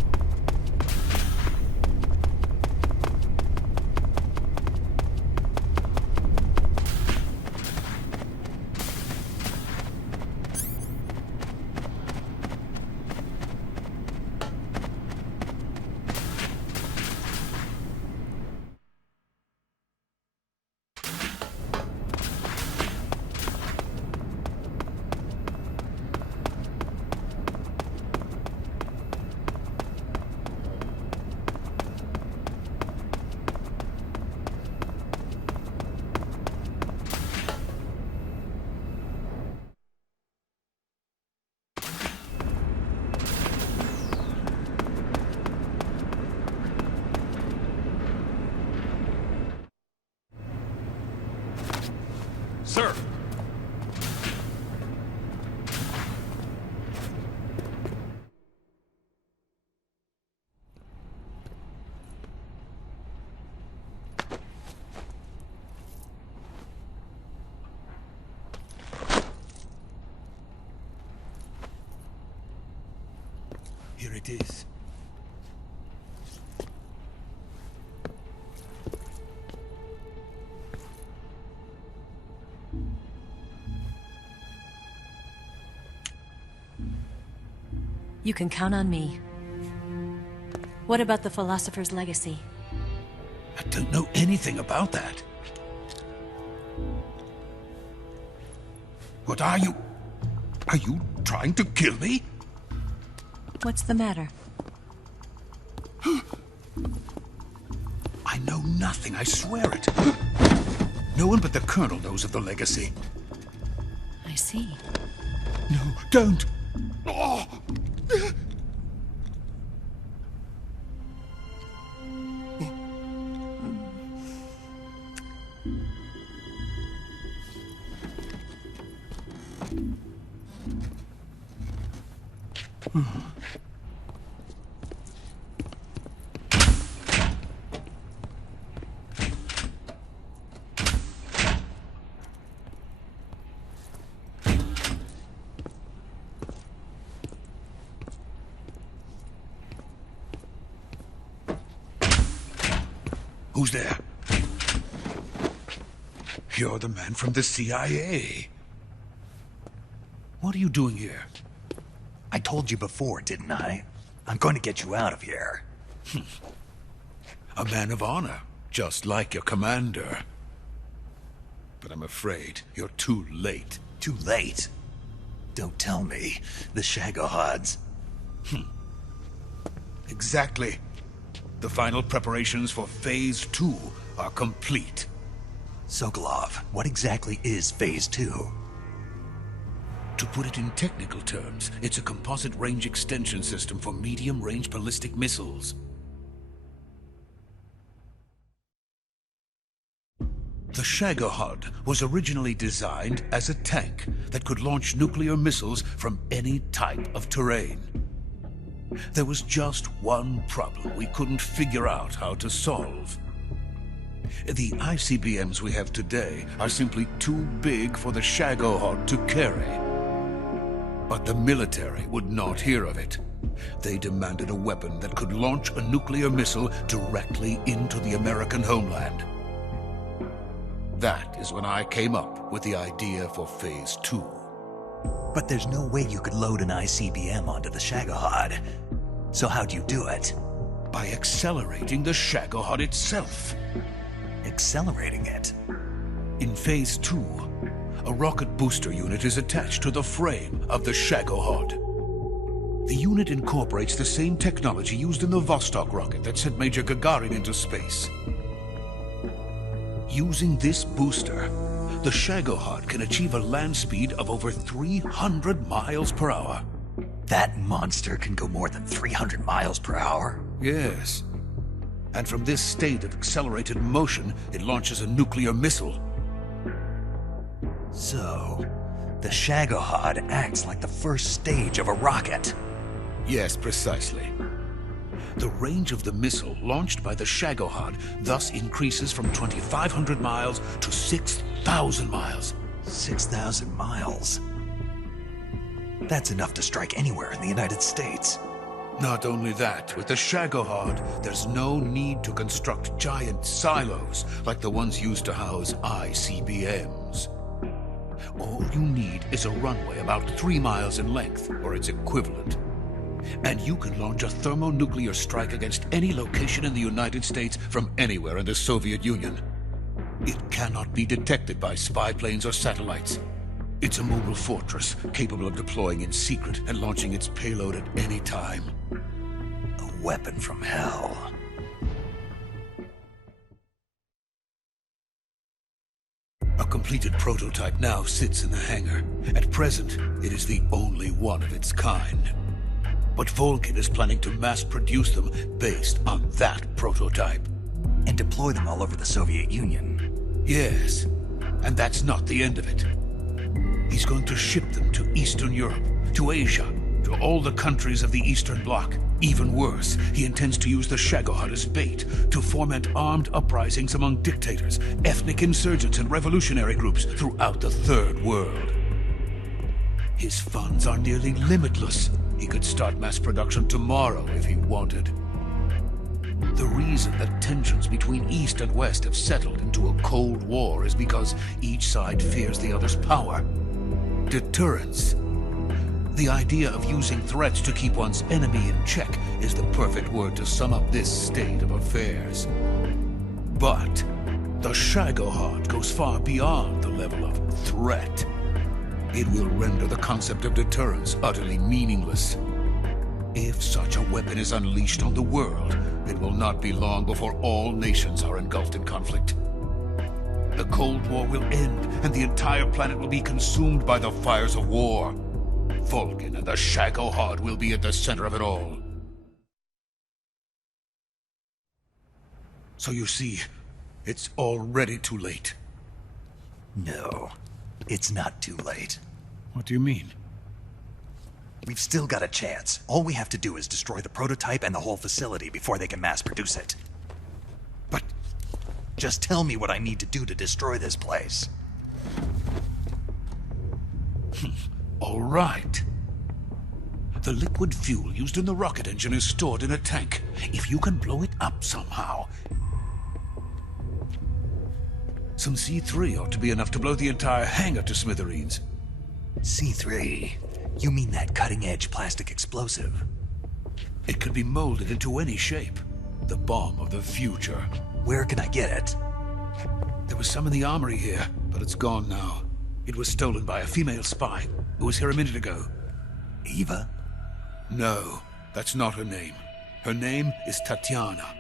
Sir! Here it is. You can count on me. What about the philosopher's legacy? I don't know anything about that. What are you? Are you trying to kill me? What's the matter? I know nothing, I swear it. No one but the Colonel knows of the legacy. I see. No, don't! Oh. Who's there? You're the man from the CIA. What are you doing here? I told you before, didn't I? I'm going to get you out of here. A man of honor, just like your commander. But I'm afraid you're too late. Too late? Don't tell me. The Shagohods. Exactly. The final preparations for Phase 2 are complete. Sokolov, what exactly is Phase 2? To put it in technical terms, it's a composite range extension system for medium-range ballistic missiles. The Shagohod was originally designed as a tank that could launch nuclear missiles from any type of terrain. There was just one problem we couldn't figure out how to solve. The ICBMs we have today are simply too big for the Shagohod to carry. But the military would not hear of it. They demanded a weapon that could launch a nuclear missile directly into the American homeland. That is when I came up with the idea for Phase 2. But there's no way you could load an ICBM onto the Shagohod. So how'd you do it? By accelerating the Shagohod itself. Accelerating it? In Phase 2, a rocket booster unit is attached to the frame of the Shagohod. The unit incorporates the same technology used in the Vostok rocket that sent Major Gagarin into space. Using this booster, the Shagohod can achieve a land speed of over 300 miles per hour. That monster can go more than 300 miles per hour? Yes. And from this state of accelerated motion, it launches a nuclear missile. So, The Shagohod acts like the first stage of a rocket. Yes, precisely. The range of the missile launched by the Shagohod thus increases from 2,500 miles to 6,000 miles. 6,000 miles? That's enough to strike anywhere in the United States. Not only that, with the Shagohod, there's no need to construct giant silos like the ones used to house ICBMs. All you need is a runway about 3 miles in length, or its equivalent. And you can launch a thermonuclear strike against any location in the United States from anywhere in the Soviet Union. It cannot be detected by spy planes or satellites. It's a mobile fortress, capable of deploying in secret and launching its payload at any time. A weapon from hell. A completed prototype now sits in the hangar. At present, it is the only one of its kind. But Vulcan is planning to mass-produce them based on that prototype. And deploy them all over the Soviet Union. Yes, and that's not the end of it. He's going to ship them to Eastern Europe, to Asia, to all the countries of the Eastern Bloc. Even worse, he intends to use the Shagohod as bait to foment armed uprisings among dictators, ethnic insurgents, and revolutionary groups throughout the Third World. His funds are nearly limitless. He could start mass production tomorrow if he wanted. The reason that tensions between East and West have settled into a Cold War is because each side fears the other's power. Deterrence. The idea of using threats to keep one's enemy in check is the perfect word to sum up this state of affairs. But the Shagohod goes far beyond the level of threat. It will render the concept of deterrence utterly meaningless. If such a weapon is unleashed on the world, it will not be long before all nations are engulfed in conflict. The Cold War will end, and the entire planet will be consumed by the fires of war. Vulcan and the Shagohod will be at the center of it all. So you see, it's already too late. No, it's not too late. What do you mean? We've still got a chance. All we have to do is destroy the prototype and the whole facility before they can mass produce it. But just tell me what I need to do to destroy this place. All right. The liquid fuel used in the rocket engine is stored in a tank. If you can blow it up somehow, some C3 ought to be enough to blow the entire hangar to smithereens. C3? You mean that cutting-edge plastic explosive? It could be molded into any shape. The bomb of the future. Where can I get it? There was some in the armory here, but it's gone now. It was stolen by a female spy who was here a minute ago. Eva? No, that's not her name. Her name is Tatiana.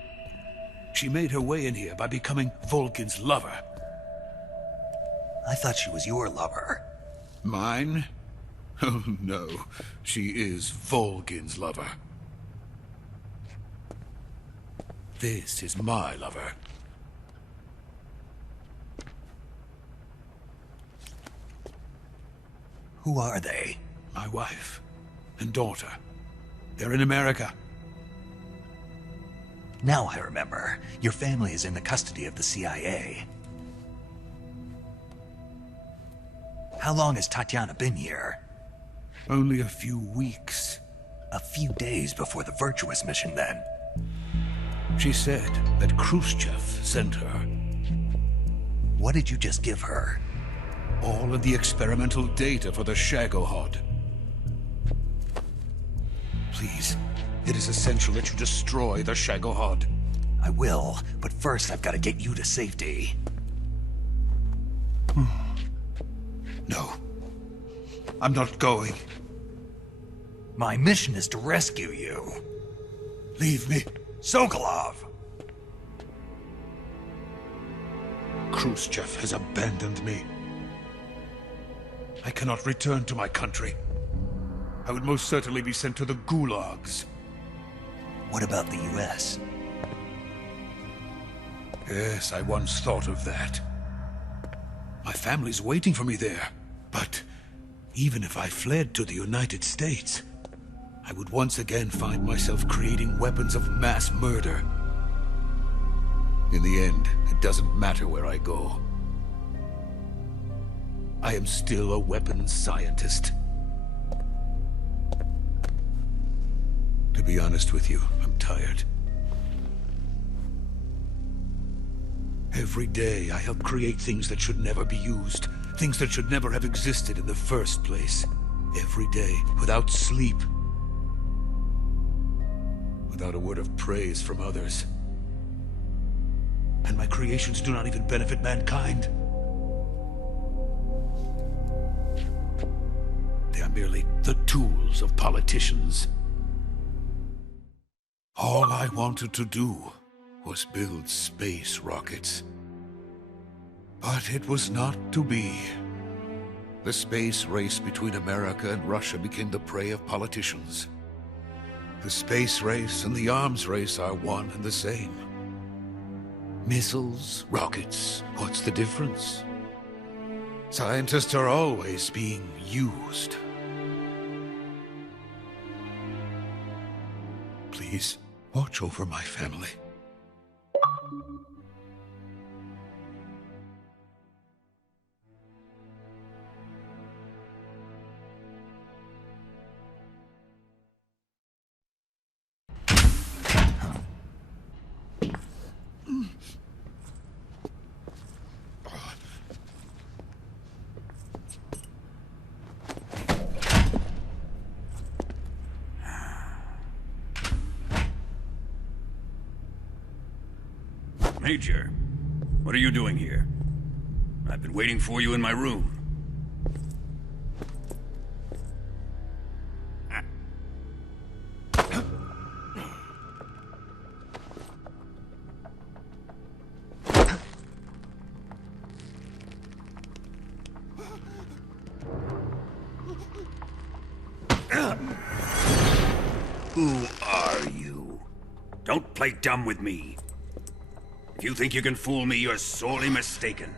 She made her way in here by becoming Vulcan's lover. I thought she was your lover. Mine? Oh no, she is Vulcan's lover. This is my lover. Who are they? My wife and daughter. They're in America. Now I remember. Your family is in the custody of the CIA. How long has Tatiana been here? Only a few weeks. A few days before the Virtuous mission, then. She said that Khrushchev sent her. What did you just give her? All of the experimental data for the Shagohod. Please, it is essential that you destroy the Shagohod. I will, but first I've got to get you to safety. No. I'm not going. My mission is to rescue you. Leave me. Sokolov! Khrushchev has abandoned me. I cannot return to my country. I would most certainly be sent to the gulags. What about the US? Yes, I once thought of that. My family's waiting for me there, but Even if I fled to the United States, I would once again find myself creating weapons of mass murder. In the end, it doesn't matter where I go. I am still a weapons scientist. To be honest with you, I'm tired. Every day, I help create things that should never be used. Things that should never have existed in the first place. Every day, without sleep. Without a word of praise from others. And my creations do not even benefit mankind. They are merely the tools of politicians. All I wanted to do was build space rockets. But it was not to be. The space race between America and Russia became the prey of politicians. The space race and the arms race are one and the same. Missiles, rockets, what's the difference? Scientists are always being used. Please, watch over my family. Major, what are you doing here? I've been waiting for you in my room. Who are you? Don't play dumb with me. If you think you can fool me, you're sorely mistaken.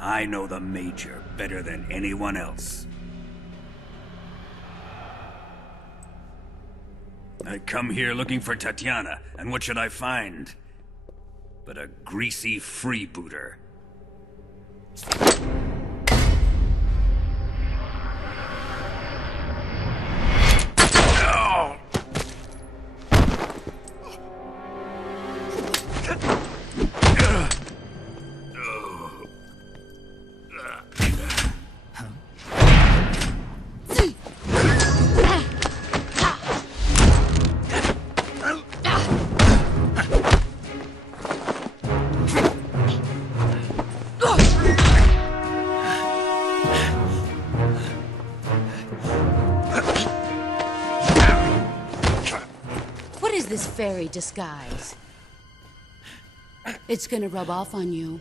I know the Major better than anyone else. I come here looking for Tatiana, and what should I find? But a greasy freebooter. This fairy disguise. It's gonna rub off on you.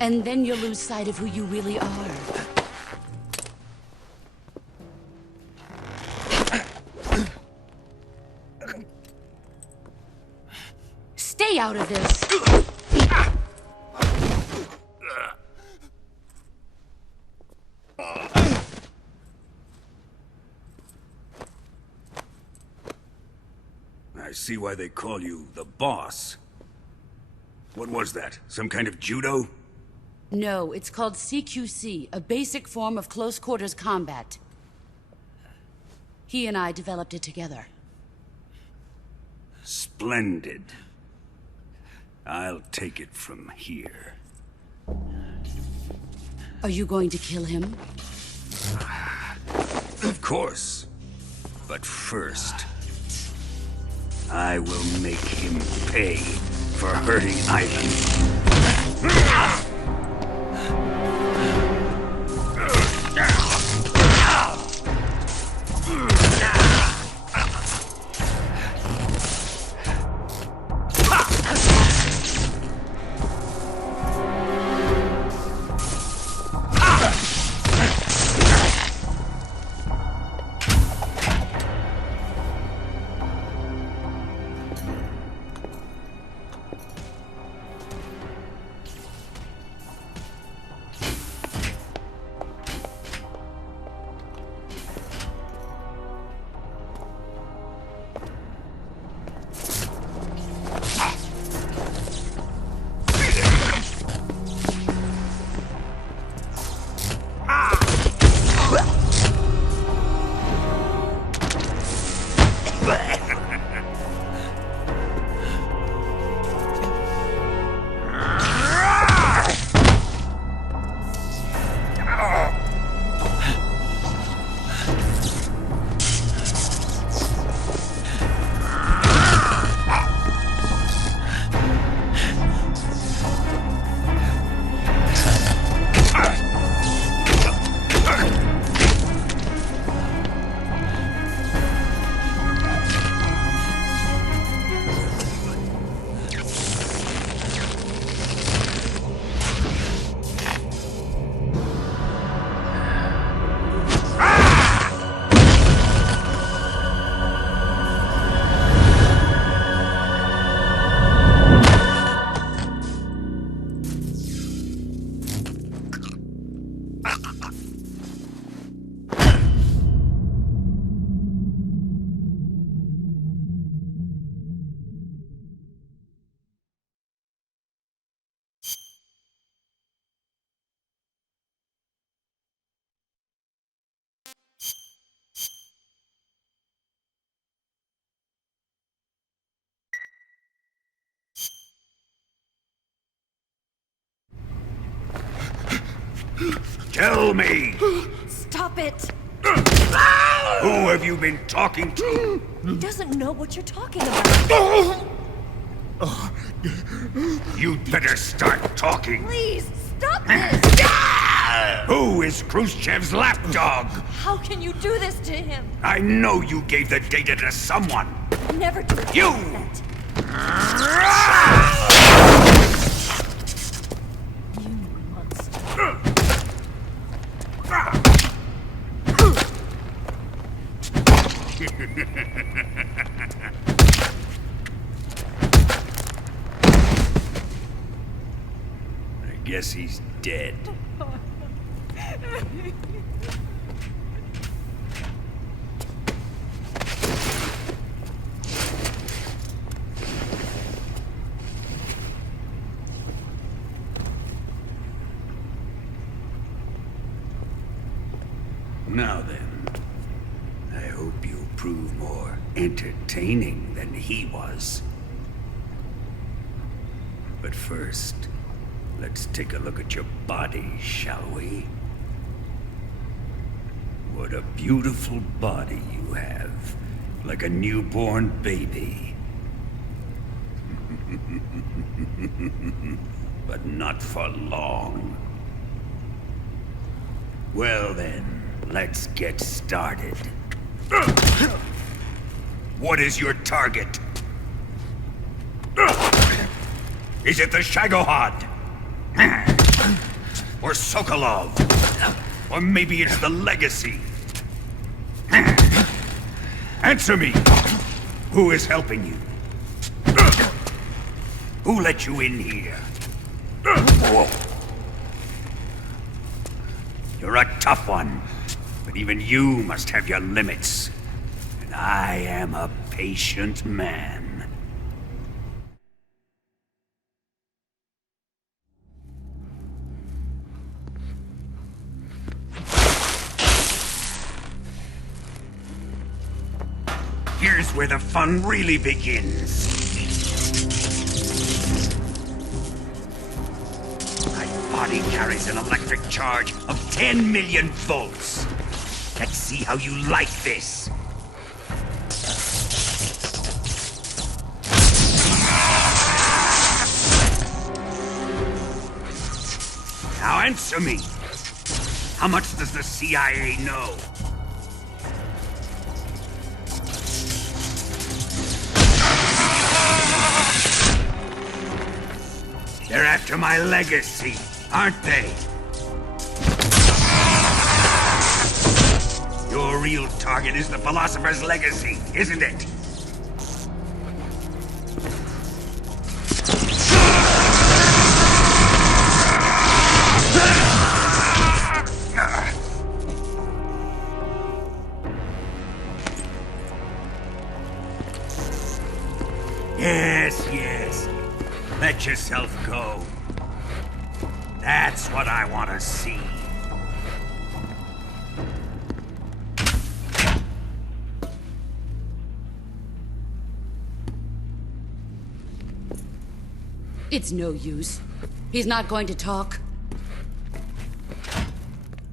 And then you'll lose sight of who you really are. Stay out of this! I see why they call you the boss. What was that? Some kind of judo? No, it's called CQC, a basic form of close quarters combat. He and I developed it together. Splendid. I'll take it from here. Are you going to kill him? Of course. But first, I will make him pay for hurting Ivan. Tell me! Stop it! Who have you been talking to? He doesn't know what you're talking about. You'd better start talking. Please, stop this! Who is Khrushchev's lapdog? How can you do this to him? I know you gave the data to someone. Never do You! that. You monster. I guess he's dead. Now then, I hope you'll prove more entertaining than he was. But first, let's take a look at your body, shall we? What a beautiful body you have, like a newborn baby. But not for long. Well then, let's get started. What is your target? Is it the Shagohod? Or Sokolov? Or maybe it's the Legacy? Answer me! Who is helping you? Who let you in here? You're a tough one, but even you must have your limits. And I am a patient man. Here's where the fun really begins. My body carries an electric charge of 10 million volts. Let's see how you like this. Now answer me. How much does the CIA know? They're after my legacy, aren't they? Your real target is the Philosopher's Legacy, isn't it? Yes, yes. Let yourself go. That's what I want to see. It's no use. He's not going to talk.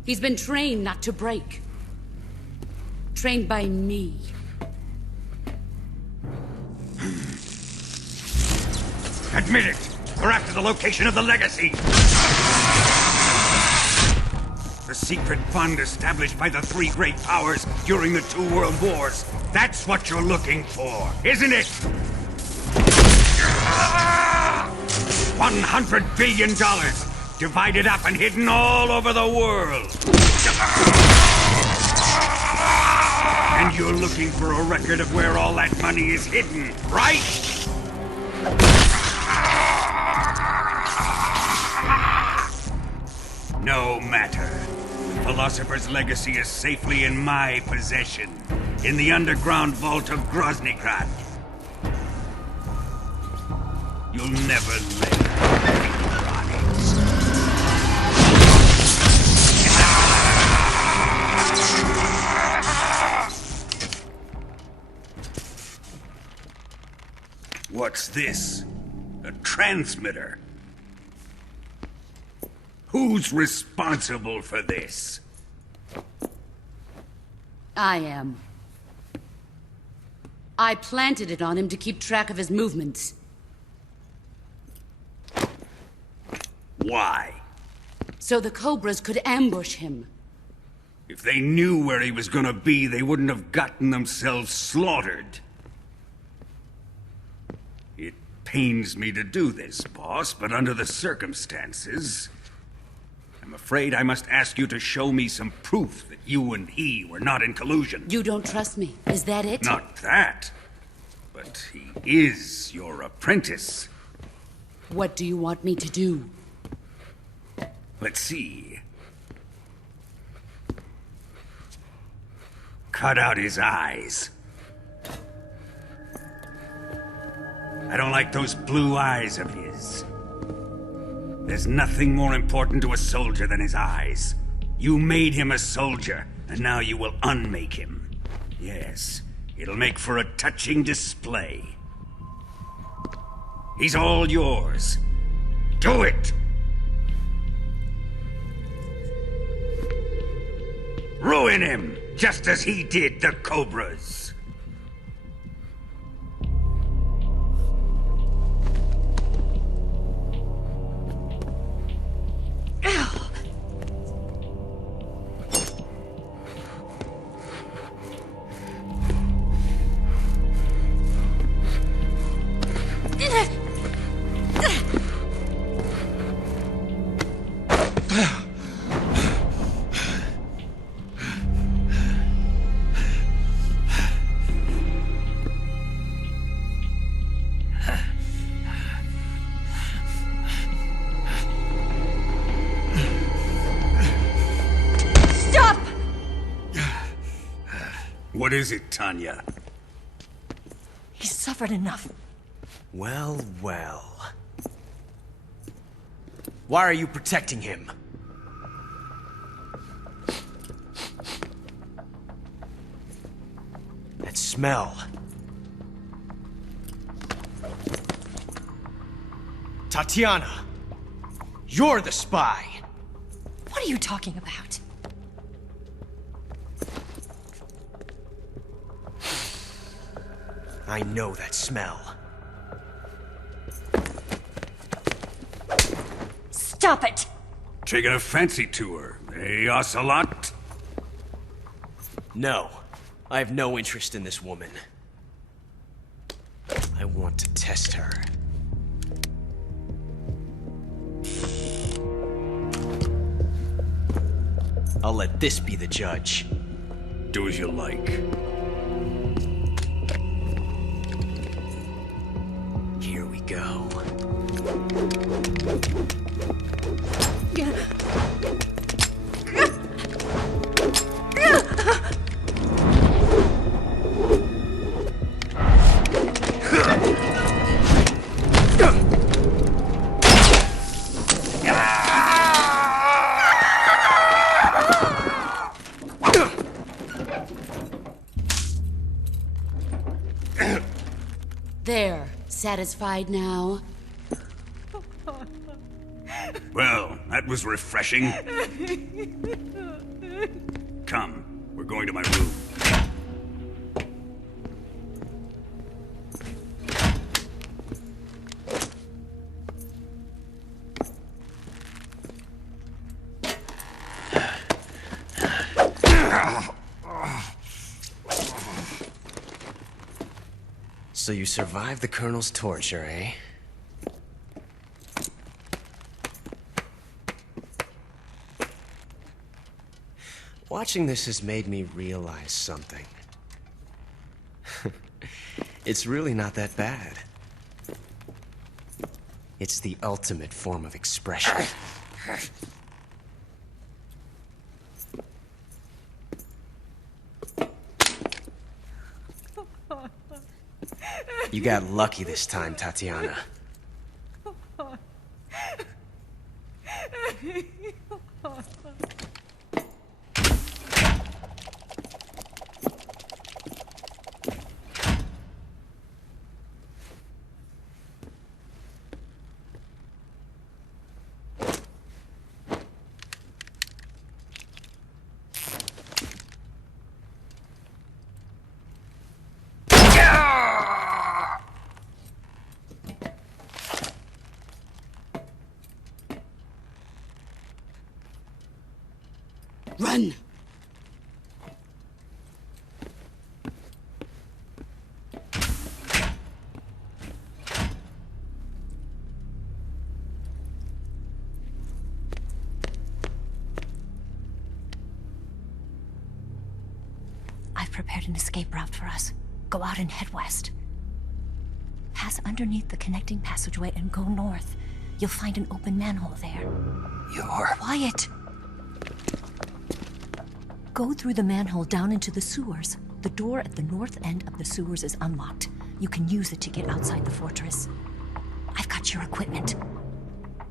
He's been trained not to break. Trained by me. Admit it! We're after the location of the Legacy! The secret fund established by the three great powers during the 2 world wars. That's what you're looking for, isn't it? $100 billion, divided up and hidden all over the world. And you're looking for a record of where all that money is hidden, right? No matter. Philosopher's Legacy is safely in my possession, in the underground vault of Groznygrad. You'll never live, electronics. What's this? A transmitter. Who's responsible for this? I am. I planted it on him to keep track of his movements. Why? So the Cobras could ambush him. If they knew where he was gonna be, they wouldn't have gotten themselves slaughtered. It pains me to do this, boss, but under the circumstances, I'm afraid I must ask you to show me some proof that you and he were not in collusion. You don't trust me, is that it? Not that, but he is your apprentice. What do you want me to do? Let's see. Cut out his eyes. I don't like those blue eyes of his. There's nothing more important to a soldier than his eyes. You made him a soldier, and now you will unmake him. Yes, it'll make for a touching display. He's all yours. Do it! Ruin him, just as he did the Cobras. What is it, Tanya? He's suffered enough. Well, well. Why are you protecting him? That smell. Tatiana! You're the spy! What are you talking about? I know that smell. Stop it! Taking a fancy to her, eh, Ocelot? No. I have no interest in this woman. I want to test her. I'll let this be the judge. Do as you like. Here we go. There. Satisfied now? Well, that was refreshing. Come, we're going to my room. So you survived the Colonel's torture, eh? Watching this has made me realize something. It's really not that bad. It's the ultimate form of expression. You got lucky this time, Tatiana. Run! I've prepared an escape route for us. Go out and head west. Pass underneath the connecting passageway and go north. You'll find an open manhole there. You're... Quiet! Go through the manhole down into the sewers. The door at the north end of the sewers is unlocked. You can use it to get outside the fortress. I've got your equipment.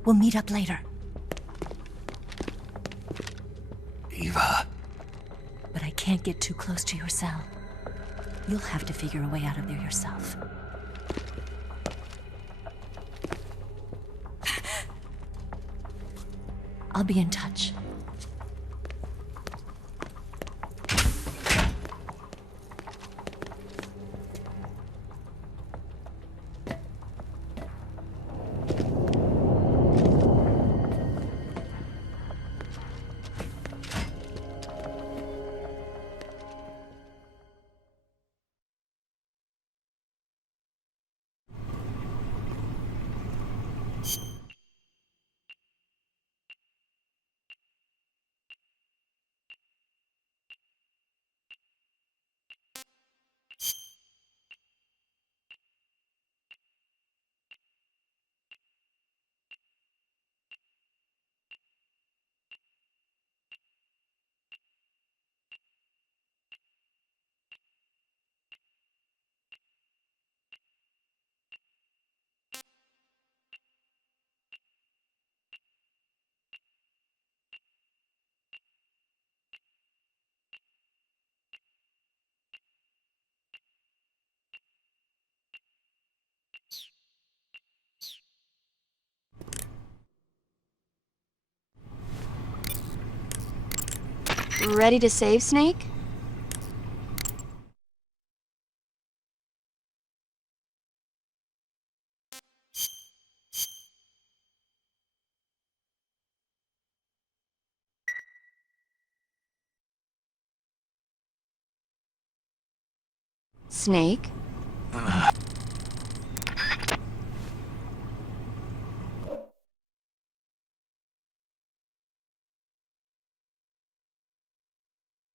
We'll meet up later. Eva... But I can't get too close to your cell. You'll have to figure a way out of there yourself. I'll be in touch. Ready to save, Snake? Snake?